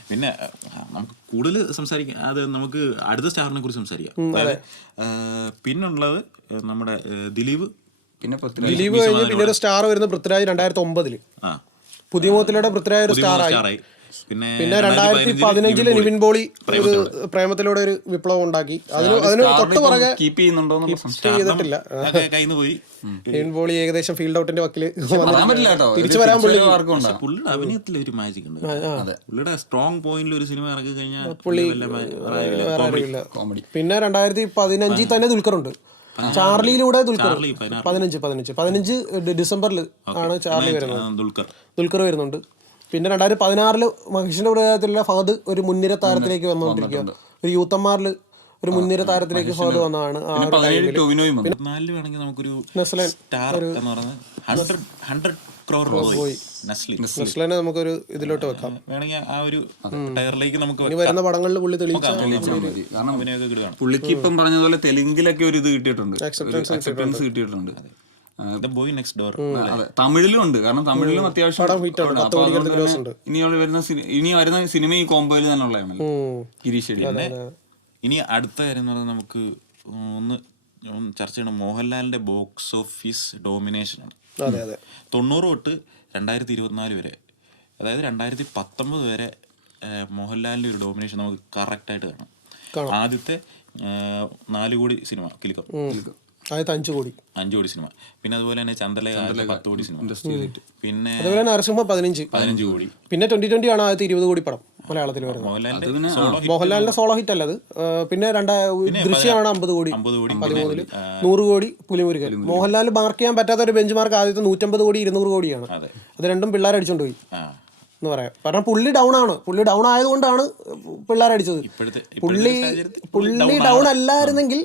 പിന്നെ നമുക്ക് കൂടുതൽ സംസാരിക്കാം, അത് നമുക്ക് അടുത്ത സ്റ്റാറിനെ കുറിച്ച് സംസാരിക്കാം. പിന്നുള്ളത് നമ്മുടെ ദിലീപ്, പിന്നെ കഴിഞ്ഞ് പിന്നെ ഒരു സ്റ്റാർ വരുന്ന പൃഥ്വിരാജ് 2009 പുതിയ മുഖത്തിലൂടെ പൃഥ്വിരാജ് ഒരു സ്റ്റാറായി. പിന്നെ 2015 നിവിൻ പോളി ഒരു പ്രേമത്തിലൂടെ ഒരു വിപ്ലവം ഉണ്ടാക്കി. അതിന് തൊട്ട് പുറകെ ചെയ്തിട്ടില്ല. നിവിൻ പോളി ഏകദേശം ഫീൽഡ് ഔട്ടിന്റെ വക്കില് തിരിച്ചു വരാൻ പുള്ളിയുടെ അഭിനയത്തിൽ ഒരു മാജിക് ഉണ്ട്. പുള്ളിയുടെ സ്ട്രോങ് പോയിന്റിൽ ഒരു സിനിമ ഇറക്കി കഴിഞ്ഞാൽ പുള്ളി പിന്നെ 2015 തന്നെ ദുൽഖറുണ്ട്. ചാർലിയിലൂടെ 15 ഡിസംബറിൽ ആണ് ചാർലി വരുന്നത്, ദുൽഖർ വരുന്നുണ്ട്. പിന്നെ 2016 മഹേഷിന്റെ പ്രയോഗത്തിലുള്ള ഫഹദ് ഒരു മുൻനിര താരത്തിലേക്ക് വന്നുകൊണ്ടിരിക്കുക. ഒരു യൂത്തന്മാരിൽ ഒരു മുൻനിര താരത്തിലേക്ക് ഫഹദ് വന്നതാണ്. നസ്ലിനെ നമുക്കൊരു ഇതിലോട്ട് വെക്കാം. ഇനി വരുന്ന പടങ്ങളിൽ പുള്ളി തെളിയിച്ച പുള്ളിക്ക് ഇപ്പം പറഞ്ഞതുപോലെ തെലുങ്കിലൊക്കെ ഒരു ഇത് കിട്ടിയിട്ടുണ്ട്, അക്സെപ്റ്റൻസ് കിട്ടിയിട്ടുണ്ട്. തമിഴിലും ഉണ്ട്, കാരണം തമിഴിലും അത്യാവശ്യം ഇനി വരുന്ന സിനിമ ഈ കോമ്പോയിൽ തന്നെ ഉള്ളതാണല്ലോ ഗിരീഷ്. ഇനി അടുത്ത കാര്യം എന്ന് പറഞ്ഞാൽ നമുക്ക് ഒന്ന് ചർച്ച ചെയ്യണം മോഹൻലാലിന്റെ ബോക്സ് ഓഫീസ് ഡോമിനേഷനാണ്. 90 തൊട്ട് 2024 വരെ, അതായത് 2019 വരെ മോഹൻലാലിന്റെ ഒരു ഡോമിനേഷൻ നമുക്ക് കറക്റ്റായിട്ട് കാണാം. ആദ്യത്തെ 4 കോടി സിനിമ കിലുക്കം, ആദ്യത്തെ 5 കോടി 5 കോടി സിനിമ. പിന്നെ അതുപോലെ തന്നെ ചന്ദ്രലേഖ 10 കോടി സിനിമ. പിന്നെ അതുപോലെ നരസിംഹ 15 കോടി. പിന്നെ 2020 ആണ് ആദ്യത്തെ 20 കോടി പടം മലയാളത്തിൽ വരുന്നത്. മോഹൻലാലിന്റെ സോളോ ഹിറ്റ് അല്ലത്. പിന്നെ ദൃശ്യമാണ് 50 കോടി 13 100 കോടി പുലിമുരുകൻ. മോഹൻലാൽ മാർക്ക് ചെയ്യാൻ പറ്റാത്ത ഒരു ബെഞ്ച് മാർക്ക് ആദ്യത്തെ 150 കോടി 200 കോടിയാണ്. അത് രണ്ടും പിള്ളേർ അടിച്ചോണ്ട് പോയി എന്ന് പറയാം. കാരണം പുള്ളി ഡൗൺ ആണ്. പുള്ളി ഡൗൺ ആയതുകൊണ്ടാണ് പിള്ളേരടിച്ചത്. പുള്ളി ഡൗൺ അല്ലായിരുന്നെങ്കിൽ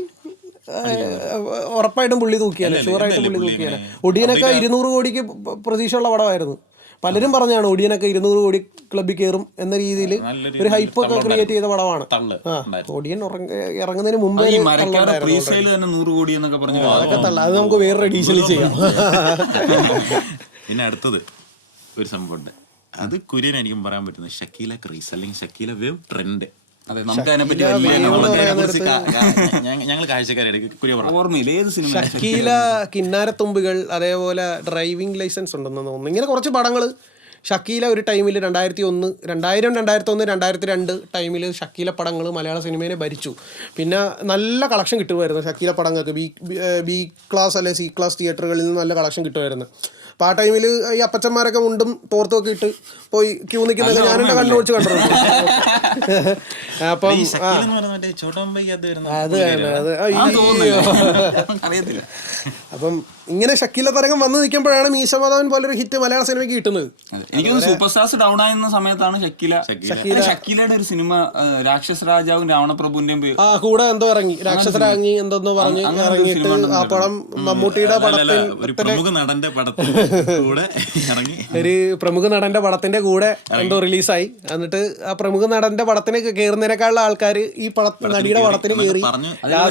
ഉറപ്പായിട്ടും പുള്ളി തൂക്കിയാലേ, ഷുവറായിട്ടും പുള്ളി തൂക്കിയാലേ. ഒടിയനൊക്കെ 200 കോടിക്ക് പ്രതീക്ഷയുള്ള പടമായിരുന്നു. പലരും പറഞ്ഞാണ് ഒടിയനൊക്കെ 200 കോടി ക്ലബിൽ കയറും എന്ന രീതിയിൽ ഒരു ഹൈപ്പ് ഒക്കെ ക്രിയേറ്റ് ചെയ്ത പടമാണ്. ഒടിയൻ ഇറങ്ങുന്നതിന് മുമ്പേ അതൊക്കെ തള്ള. അത് നമുക്ക് വേറൊരു എഡീഷനിൽ ചെയ്യാം. പിന്നെ അടുത്തത് ഒരു സംഭവമുണ്ട്, അത് കുര്യൻ എനിക്കും പറയാൻ പറ്റുന്നത് ഷക്കീല ക്രൈസ് അല്ലെങ്കിൽ ഷക്കീല വേവ് ട്രെൻഡ്. ഞങ്ങൾ കാഴ്ചക്കാരായിട്ട് ഷക്കീല കിന്നാരത്തുമ്പുകൾ, അതേപോലെ ഡ്രൈവിംഗ് ലൈസൻസ് ഉണ്ടെന്ന് തോന്നുന്നു. ഇങ്ങനെ കുറച്ച് പടങ്ങൾ ഷക്കീല ഒരു ടൈമിൽ 2001, 2002 ടൈമിൽ ഷക്കീല പടങ്ങൾ മലയാള സിനിമയെ ഭരിച്ചു. പിന്നെ നല്ല കളക്ഷൻ കിട്ടുമായിരുന്നു ഷക്കീല പടങ്ങൾക്ക്. ബി ക്ലാസ് അല്ലെ C ക്ലാസ് തിയേറ്ററുകളിൽ നിന്ന് നല്ല കളക്ഷൻ കിട്ടുമായിരുന്നു. അപ്പോൾ ആ ടൈമിൽ ഈ അപ്പച്ചന്മാരൊക്കെ മുണ്ടും തോർത്തൊക്കെ ഇട്ട് പോയി ക്യൂ നിൽക്കുന്നതൊക്കെ ഞാൻ എൻ്റെ കണ്ണു വെച്ച് കണ്ടിട്ടുണ്ട്. അപ്പം അപ്പം ഇങ്ങനെ ഷക്കീല തരംഗം വന്ന് നിൽക്കുമ്പോഴാണ് മീശമാധവൻ പോലൊരു ഹിറ്റ് മലയാള സിനിമയ്ക്ക് കിട്ടുന്നത്. എനിക്ക് സൂപ്പർ സ്റ്റാർസ് ഡൗൺ ആയിരുന്ന സമയത്താണ് ഷക്കീലയുടെ ഒരു സിനിമ രാക്ഷസ രാജാവും രാവണപ്രഭുവിന്റെയും കൂടെ എന്തോ ഇറങ്ങി, രാക്ഷസരാങ്ങി എന്തോന്ന് പറഞ്ഞ് ഇറങ്ങിയിട്ട് ആ പടം മമ്മൂട്ടിയുടെ ഒരു പ്രമുഖ നടന്റെ പടത്തിന്റെ കൂടെ എന്തോ റിലീസായി. എന്നിട്ട് ആ പ്രമുഖ നടന്റെ പടത്തിന് കയറുന്നതിനേക്കാളുള്ള ആൾക്കാർ ഈ നടിയുടെ പടത്തിന് കയറി.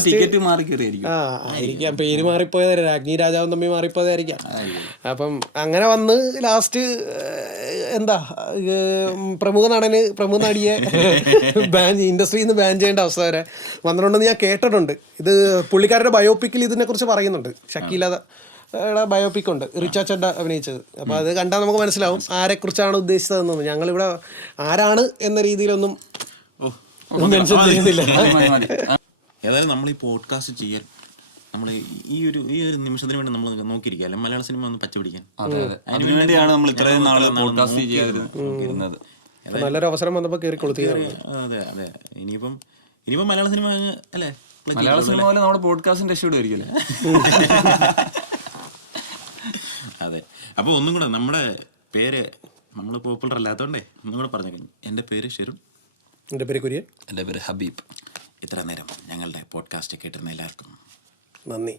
ടിക്കറ്റ് മാറി കയറിയായിരിക്കും. ആയിരിക്കാം, പേര് മാറിപ്പോയതായിരിക്കും, രാജ്ഞി രാജാവും തമ്മിൽ മാറിപ്പോയതായിരിക്കാം. അപ്പം അങ്ങനെ വന്ന് ലാസ്റ്റ് എന്താ പ്രമുഖ നടിയെ ഇൻഡസ്ട്രിയിൽ നിന്ന് ബാൻ ചെയ്യേണ്ട അവസ്ഥ വരെ വന്നിട്ടുണ്ടെന്ന് ഞാൻ കേട്ടിട്ടുണ്ട്. ഇത് പുള്ളിക്കാരുടെ ബയോപിക്കിൽ ഇതിനെക്കുറിച്ച് പറയുന്നുണ്ട്. ഷക്കീല ബയോപിക് ഉണ്ട്, റിച്ച ചെഡ്ഡ അഭിനയിച്ചത്. അപ്പോൾ അത് കണ്ടാൽ നമുക്ക് മനസ്സിലാവും ആരെക്കുറിച്ചാണ് ഉദ്ദേശിച്ചതെന്ന്. ഞങ്ങളിവിടെ ആരാണ് എന്ന രീതിയിലൊന്നും മെൻഷൻ ചെയ്യുന്നില്ല. ഏതായാലും നമ്മൾ ഈ പോഡ്കാസ്റ്റ് ചെയ്യാൻ നമ്മൾ ഈ ഒരു നിമിഷത്തിന് വേണ്ടി നമ്മൾ നോക്കിയിരിക്കുക, അല്ലെങ്കിൽ മലയാള സിനിമ ഒന്ന് പച്ചപിടിക്കാൻ. അതിനുവേണ്ടിയാണ് നമ്മൾ ഇത്രയും നാള് പോഡ്കാസ്റ്റ് ചെയ്യാതിരുന്നത്. നല്ലൊരു അവസരം വന്നപ്പോൾ കയറി കൊളുത്തിയതാണ്. അതെ അതെ. ഇനിയിപ്പം മലയാള സിനിമ അല്ലേ, മലയാള സിനിമ പോലെ നമ്മുടെ പോഡ്കാസ്റ്റിന്റെ രക്ഷപ്പെടുമായിരിക്കും. അതെ. അപ്പോൾ ഒന്നും കൂടെ നമ്മുടെ പേര് നമ്മൾ പോപ്പുലർ അല്ലാത്തതുകൊണ്ടേ ഒന്നും കൂടെ പറഞ്ഞു. എൻ്റെ പേര് ഷെറുൻ. എൻ്റെ പേര് കുര്യൻ. എൻ്റെ പേര് ഹബീബ്. ഇത്ര നേരം ഞങ്ങളുടെ പോഡ്കാസ്റ്റ് കേട്ടിരുന്ന എല്ലാവർക്കും നന്ദി.